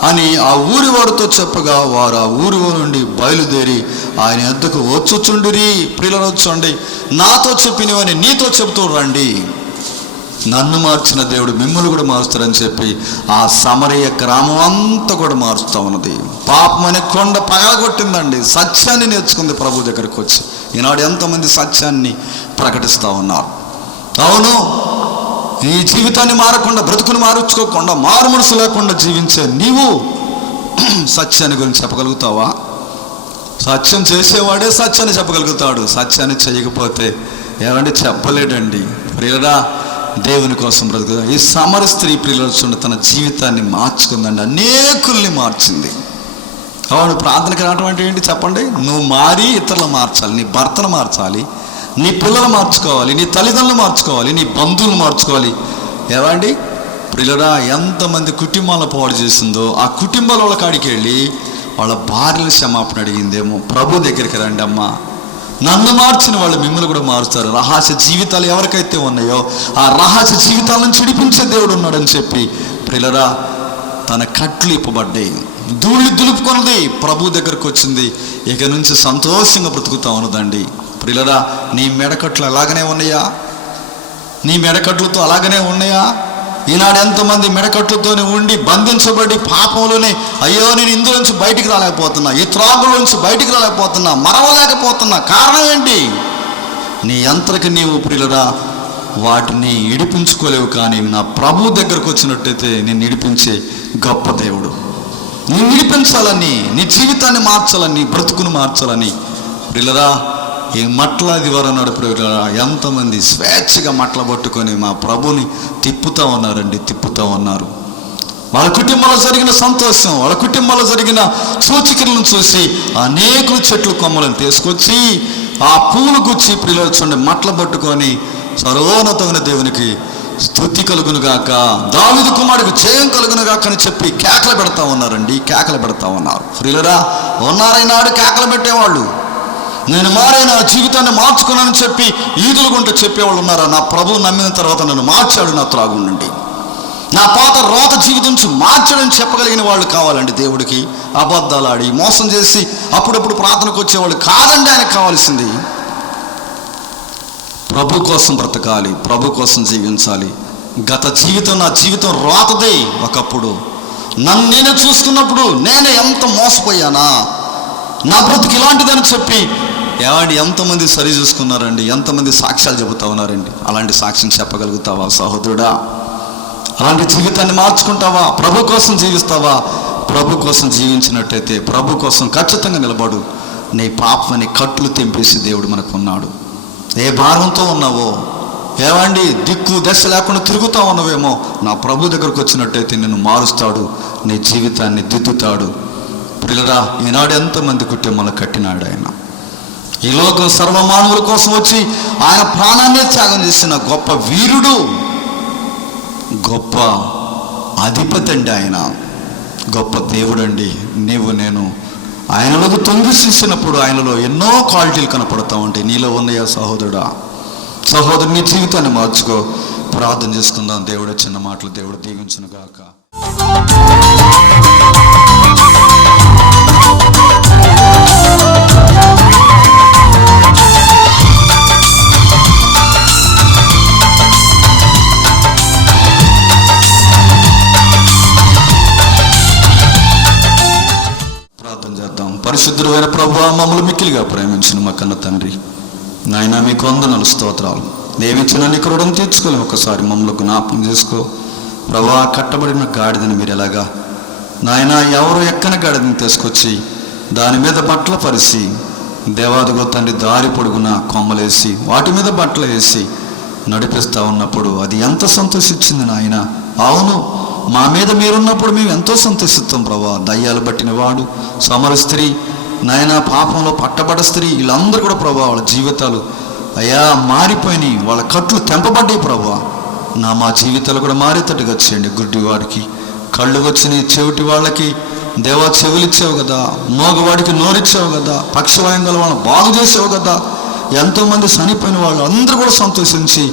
అని ఆ ఊరి వారితో చెప్పగా వారు ఆ ఊరి నుండి బయలుదేరి ఆయన యొద్దకు వచ్చుచుండిరి. ప్రియులారా చూడండి, నాతో చెప్పినవని నీతో చెబుతూ రండి, నన్ను మార్చిన దేవుడు మిమ్మల్ని కూడా మారుస్తారని చెప్పి ఆ సమరయ గ్రామం అంతా కూడా మారుస్తూ ఉన్నది. పాపం అనే కొండ పగలగొట్టిందండి, సత్యాన్ని నేర్చుకుంది ప్రభు దగ్గరికి వచ్చి. ఈనాడు ఎంతోమంది సత్యాన్ని ప్రకటిస్తూ ఉన్నారు. అవును, నీ జీవితాన్ని మారకుండా, బ్రతుకుని మార్చుకోకుండా, మారు మనసు లేకుండా జీవించే నీవు సత్యాన్ని గురించి చెప్పగలుగుతావా? సత్యం చేసేవాడే సత్యాన్ని చెప్పగలుగుతాడు. సత్యాన్ని చేయకపోతే ఏమంటే చెప్పలేడండి. ప్రియులరా, దేవుని కోసం బ్రతుకుతా. ఈ సమర స్త్రీ ప్రియులు చూడండి, తన జీవితాన్ని మార్చుకుందండి, అనేకుల్ని మార్చింది. అవును, ప్రార్థనకి రావడం అంటే ఏంటి చెప్పండి? నువ్వు మారి ఇతరులు మార్చాలి, నీ భర్తను మార్చాలి, నీ పిల్లలు మార్చుకోవాలి, నీ తల్లిదండ్రులు మార్చుకోవాలి, నీ బంధువులు మార్చుకోవాలి. ఏవండి ప్రియులరా, ఎంతమంది కుటుంబాలను పాడు చేసిందో ఆ కుటుంబాల వాళ్ళ కాడికి వెళ్ళి వాళ్ళ భార్యల క్షమాపణ అడిగిందేమో. ప్రభు దగ్గరికి రండి అమ్మా, నన్ను మార్చిన వాళ్ళు మిమ్మల్ని కూడా మారుస్తారు. రహస్య జీవితాలు ఎవరికైతే ఉన్నాయో ఆ రహస్య జీవితాలను చిడిపించే దేవుడు ఉన్నాడని చెప్పి ప్రియులరా, తన కట్లు ఇప్పబడ్డాయి, ధూళి దులుపుకొన్నది, ప్రభు దగ్గరకు వచ్చింది. ఇక నుంచి సంతోషంగా బ్రతుకుతా ఉన్నదండి. ప్రియులరా, నీ మెడకట్లు అలాగనే ఉన్నాయా? నీ మెడకట్లతో అలాగనే ఉన్నాయా? ఈనాడు ఎంతమంది మెడకట్లతోనే ఉండి బంధించబడి పాపంలోనే, అయ్యో నేను ఇందులోంచి బయటికి రాలేకపోతున్నా, ఈ త్రాగులోంచి బయటికి రాలేకపోతున్నా, మరవలేకపోతున్నా. కారణం ఏంటి? నీ యంత్రకి నీవు ప్రియులరా వాటిని ఇడిపించుకోలేవు. కానీ నా ప్రభు దగ్గరకు వచ్చినట్టయితే నేను ఇడిపించే గొప్ప దేవుడు. నేను విడిపించాలని, నీ జీవితాన్ని మార్చాలని, నీ బ్రతుకును మార్చాలని ప్రియులరా ఈ మట్లాది వారు నడుపురా ఎంతమంది స్వేచ్ఛగా మట్ల పట్టుకొని మా ప్రభుని తిప్పుతూ ఉన్నారండి, తిప్పుతూ ఉన్నారు. వాళ్ళ కుటుంబంలో జరిగిన సంతోషం, వాళ్ళ కుటుంబంలో జరిగిన సూచికలను చూసి అనేకులు చెట్లు కొమ్మలను తీసుకొచ్చి ఆ పూలు గుచ్చి ప్రియులు చూడండి మట్ల పట్టుకొని సర్వోన్నతమైన దేవునికి స్తుతి కలుగునుగాక, దావీదు కుమారుడికి జయం కలుగునుగాక అని చెప్పి కేకలు పెడతా ఉన్నారండి, కేకలు పెడతా ఉన్నారు. ప్రియులరా, ఉన్నారైనాడు కేకలు పెట్టేవాళ్ళు. నేను మారైన జీవితాన్ని మార్చుకున్నానని చెప్పి ఈదులు గుంట చెప్పేవాళ్ళు ఉన్నారా? నా ప్రభువు నమ్మిన తర్వాత నన్ను మార్చాడు నా త్రాగు నుండి, నా పాత రోత జీవితం నుంచి మార్చడని చెప్పగలిగిన వాళ్ళు కావాలండి దేవుడికి. అబద్ధాలు ఆడి మోసం చేసి అప్పుడప్పుడు ప్రార్థనకు వచ్చేవాళ్ళు కాదండి. ఆయనకు కావాల్సింది ప్రభు కోసం బ్రతకాలి, ప్రభు కోసం జీవించాలి. గత జీవితం, నా జీవితం రోతదే. ఒకప్పుడు నన్ను నేనే చూసుకున్నప్పుడు నేనే ఎంత మోసపోయానా, నా బ్రతుకు ఇలాంటిదని చెప్పి ఏమండి ఎంతమంది సరి చూసుకున్నారండి, ఎంతమంది సాక్ష్యాలు చెబుతా ఉన్నారండి. అలాంటి సాక్ష్యం చెప్పగలుగుతావా సహోదరుడా? అలాంటి జీవితాన్ని మార్చుకుంటావా? ప్రభు కోసం జీవిస్తావా? ప్రభు కోసం జీవించినట్టయితే ప్రభు కోసం ఖచ్చితంగా నిలబడు. నీ పాపని కట్లు తెంపేసి దేవుడు మనకున్నాడు. ఏ భారంతో ఉన్నావో, ఏమండి దిక్కు దశ లేకుండా తిరుగుతూ ఉన్నావేమో, నా ప్రభు దగ్గరకు వచ్చినట్టయితే నిన్ను మారుస్తాడు, నీ జీవితాన్ని దిద్దుతాడు. ప్రియులరా, ఈనాడు ఎంతమంది కుటుంబాలు కట్టినాడు ఆయన. ఈ లోకం సర్వమానవుల కోసం వచ్చి ఆయన ప్రాణాన్ని త్యాగం చేసిన గొప్ప వీరుడు, గొప్ప అధిపతి అండి ఆయన, గొప్ప దేవుడు అండి. నీవు నేను ఆయనలోకి తొంగి చూసినప్పుడు ఆయనలో ఎన్నో క్వాలిటీలు కనపడతా ఉంటాయి. నీలో ఉన్నాయా సహోదరుడా? సహోదరు, నీ జీవితాన్ని మార్చుకో. ప్రార్థన చేసుకుందాం. దేవుడు చిన్న మాటలు దేవుడు దీవించును గాక. పరిశుద్ధుడైన ప్రభువా, మమ్మల్ని మిక్కిలిగా ప్రేమించిన మా కన్న తండ్రి, నాయన మీకు వందనాలు, స్తోత్రాలు. దేవించిన నీకు రుణం తీర్చుకోలేము. ఒకసారి మమ్మల్ని జ్ఞాపకం చేసుకో ప్రభువా. కట్టబడిన గాడిదని మీరు ఎలాగా నాయన ఎవరు ఎక్కని గాడిదని తీసుకొచ్చి దాని మీద బట్టలు పరిచి దేవాదిగో తండ్రి దారి పొడుగున కొమ్మలేసి వాటి మీద బట్టలు వేసి నడిపిస్తూ ఉన్నప్పుడు అది ఎంత సంతోషించింది నాయన. అవును, మా మీద మీరున్నప్పుడు మేము ఎంతో సంతోషిస్తాం ప్రభా. దయ్యాలు పట్టిన వాడు, సమర స్త్రీ, నాయన పాపంలో పట్టబడ్డ స్త్రీ, వీళ్ళందరూ కూడా ప్రభా వాళ్ళ జీవితాలు అయ్యా మారిపోయినాయి, వాళ్ళ కట్లు తెంపబడ్డాయి ప్రభా. మా జీవితాలు కూడా మారేటట్టుగా చేయండి. గుడ్డి వాడికి కళ్ళు వచ్చినాయి, చెవిటి వాళ్ళకి దేవా చెవులిచ్చావు కదా, మోగవాడికి నోరిచ్చావు కదా, పక్షవాయం గల వాళ్ళని బాగు చేసావు కదా. ఎంతోమంది చనిపోయిన వాళ్ళు అందరూ కూడా సంతోషించి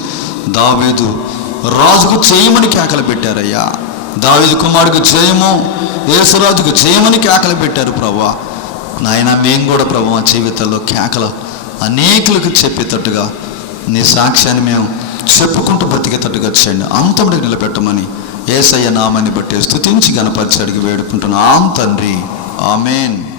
దావీదు రాజుకు చేయమని కేకలు పెట్టారయ్యా. దావీదు కుమారుడికి జయము, యేసురాజుకు జయమని కేకలు పెట్టారు ప్రభువా. నాయన మేము కూడా ప్రభు మా జీవితాల్లో కేకలు అనేకులకు చెప్పేటట్టుగా నీ సాక్ష్యాన్ని మేము చెప్పుకుంటూ బతికేటట్టుగా చేయండి. అంతముడికి నిలబెట్టమని యేసయ్య నామాన్ని బట్టి స్తుతించి గణపరిచి అడిగి వేడుకుంటున్నాం తండ్రి. ఆమేన్.